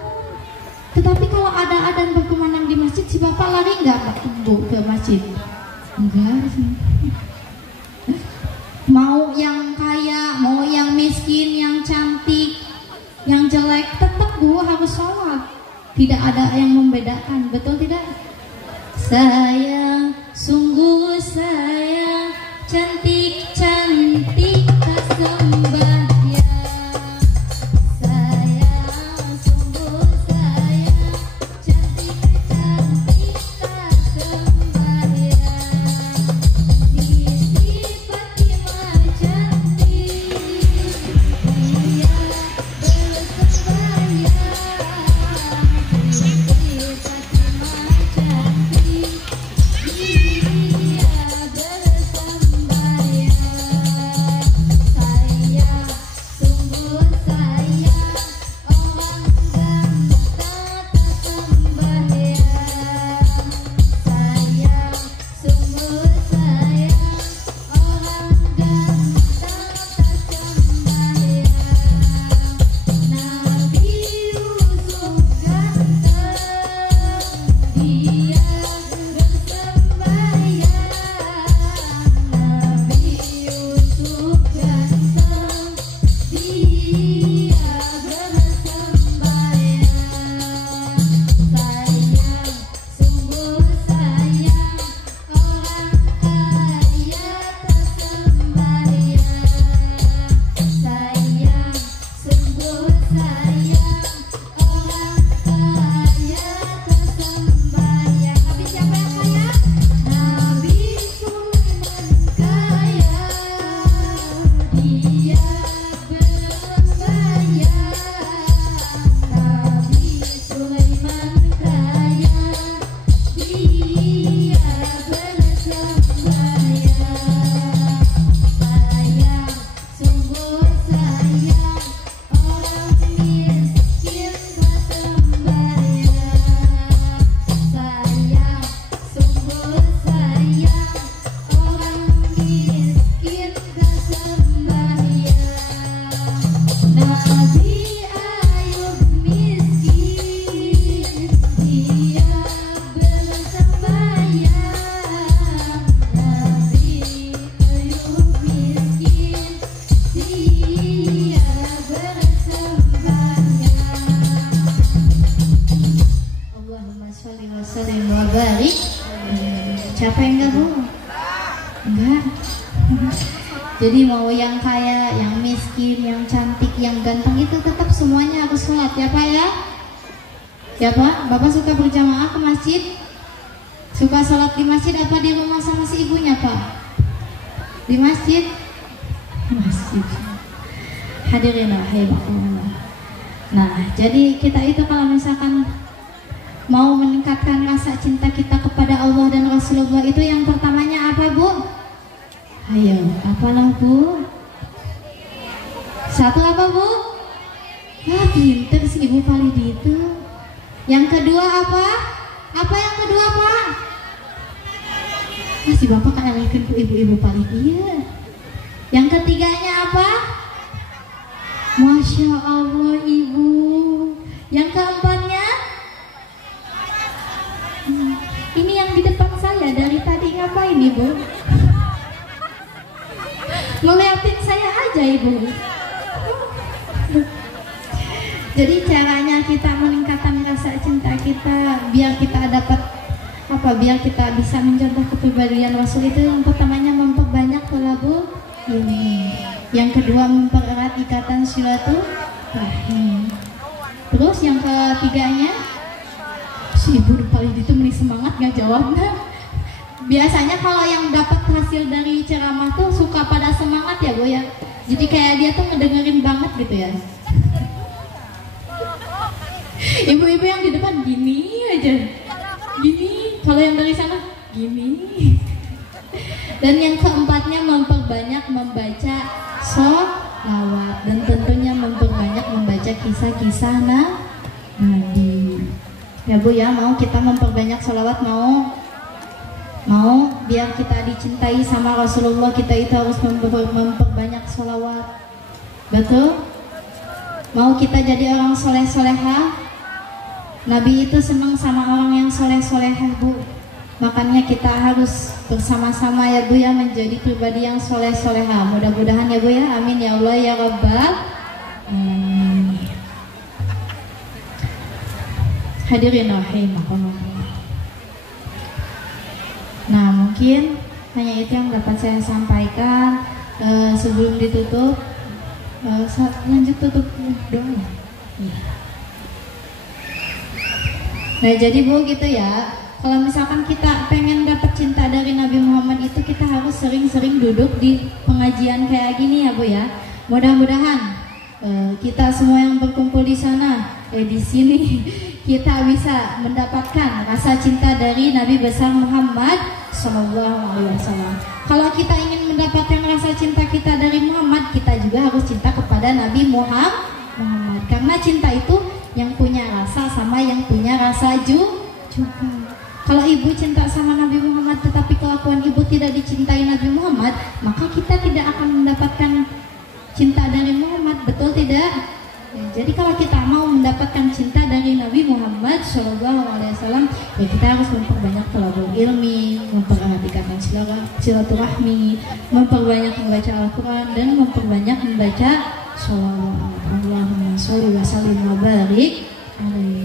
Tetapi kalau ada adzan berkumandang di masjid, si bapak lari nggak bu ke masjid? Enggak sih. Mau yang kaya, mau yang miskin, yang cantik, yang jelek, tetap bu harus sholat. Tidak ada yang membedakan, betul tidak? Sayang, sungguh sayang, cantik-cantik tak sembahyang. Sayang, sungguh sayang, cantik-cantik tak sembahyang. Dia bersembahyang, dia Siapa yang enggak, Bu? Enggak. Jadi mau yang kaya, yang miskin, yang cantik, yang ganteng itu tetap semuanya harus sholat ya Pak ya? Ya Pak, Bapak suka berjamaah ke masjid? Suka sholat di masjid apa di rumah sama si ibunya Pak? Di masjid? Masjid. Hadirin rahimakumullah. Nah, jadi kita itu kalau misalkan mau meningkatkan rasa cinta kita kepada Allah dan Rasulullah itu yang pertamanya apa Bu? Ayo, apalah Bu? Satu apa Bu? Wah pinter si Ibu Palidi itu. Yang kedua apa? Apa yang kedua Pak? Masih Bapak kenalkan ke Ibu Palidi ya. Yang ketiganya apa? Masya Allah Ibu. Yang keempatnya? Ini yang di depan saya dari tadi ngapain Ibu? Ngeliatin saya aja Ibu. Jadi caranya kita meningkatkan rasa cinta kita biar kita dapat apa? Biar kita bisa mencontoh kepribadian Rasul itu yang pertamanya memperbanyak kolaborasi ini. Yang kedua mempererat ikatan silaturahim. Terus yang ketiganya si Ibu paling itu meni semangat nggak jawabnya. Biasanya kalau yang dapat hasil dari ceramah tuh suka pada semangat ya Bu ya. Jadi kayak dia tuh ngedengerin banget gitu ya. Ibu-ibu yang di depan gini aja, gini. Kalau yang dari sana gini. Dan yang keempatnya memperbanyak membaca sholawat dan tentunya memperbanyak membaca kisah-kisah Nabi. Ya Bu ya, mau kita memperbanyak sholawat, mau biar kita dicintai sama Rasulullah, kita itu harus memperbanyak sholawat. Betul? Mau kita jadi orang soleh-soleha? Nabi itu senang sama orang yang soleh-soleha Bu. Makanya kita harus bersama-sama ya Bu ya menjadi pribadi yang soleh-soleha. Mudah-mudahan ya Bu ya, amin ya Allah ya Rabbal alamin. Hadirin rahimakumullah. Nah mungkin hanya itu yang dapat saya sampaikan. Sebelum ditutup, lanjut tutup doa. Nah jadi Bu gitu ya, kalau misalkan kita pengen dapat cinta dari Nabi Muhammad itu kita harus sering-sering duduk di pengajian kayak gini ya Bu ya. Mudah-mudahan kita semua yang berkumpul di sana, di sini kita bisa mendapatkan rasa cinta dari Nabi besar Muhammad SAW. Kalau kita ingin mendapatkan rasa cinta kita dari Muhammad, kita juga harus cinta kepada Nabi Muhammad. Karena cinta itu yang punya rasa sama yang punya rasa juga. Kalau ibu cinta sama Nabi Muhammad tetapi kelakuan ibu tidak dicintai Nabi Muhammad, maka kita tidak akan mendapatkan cinta dari Muhammad, betul tidak? Ya, jadi kalau kita mau mendapatkan cinta dari Nabi Muhammad SAW, ya kita harus memperbanyak kolaborasi ilmi, mempererat ikatan silaturahmi, memperbanyak membaca Al-Quran dan memperbanyak membaca sholawat. Allahumma sholli wa sallim wa barik alaihi.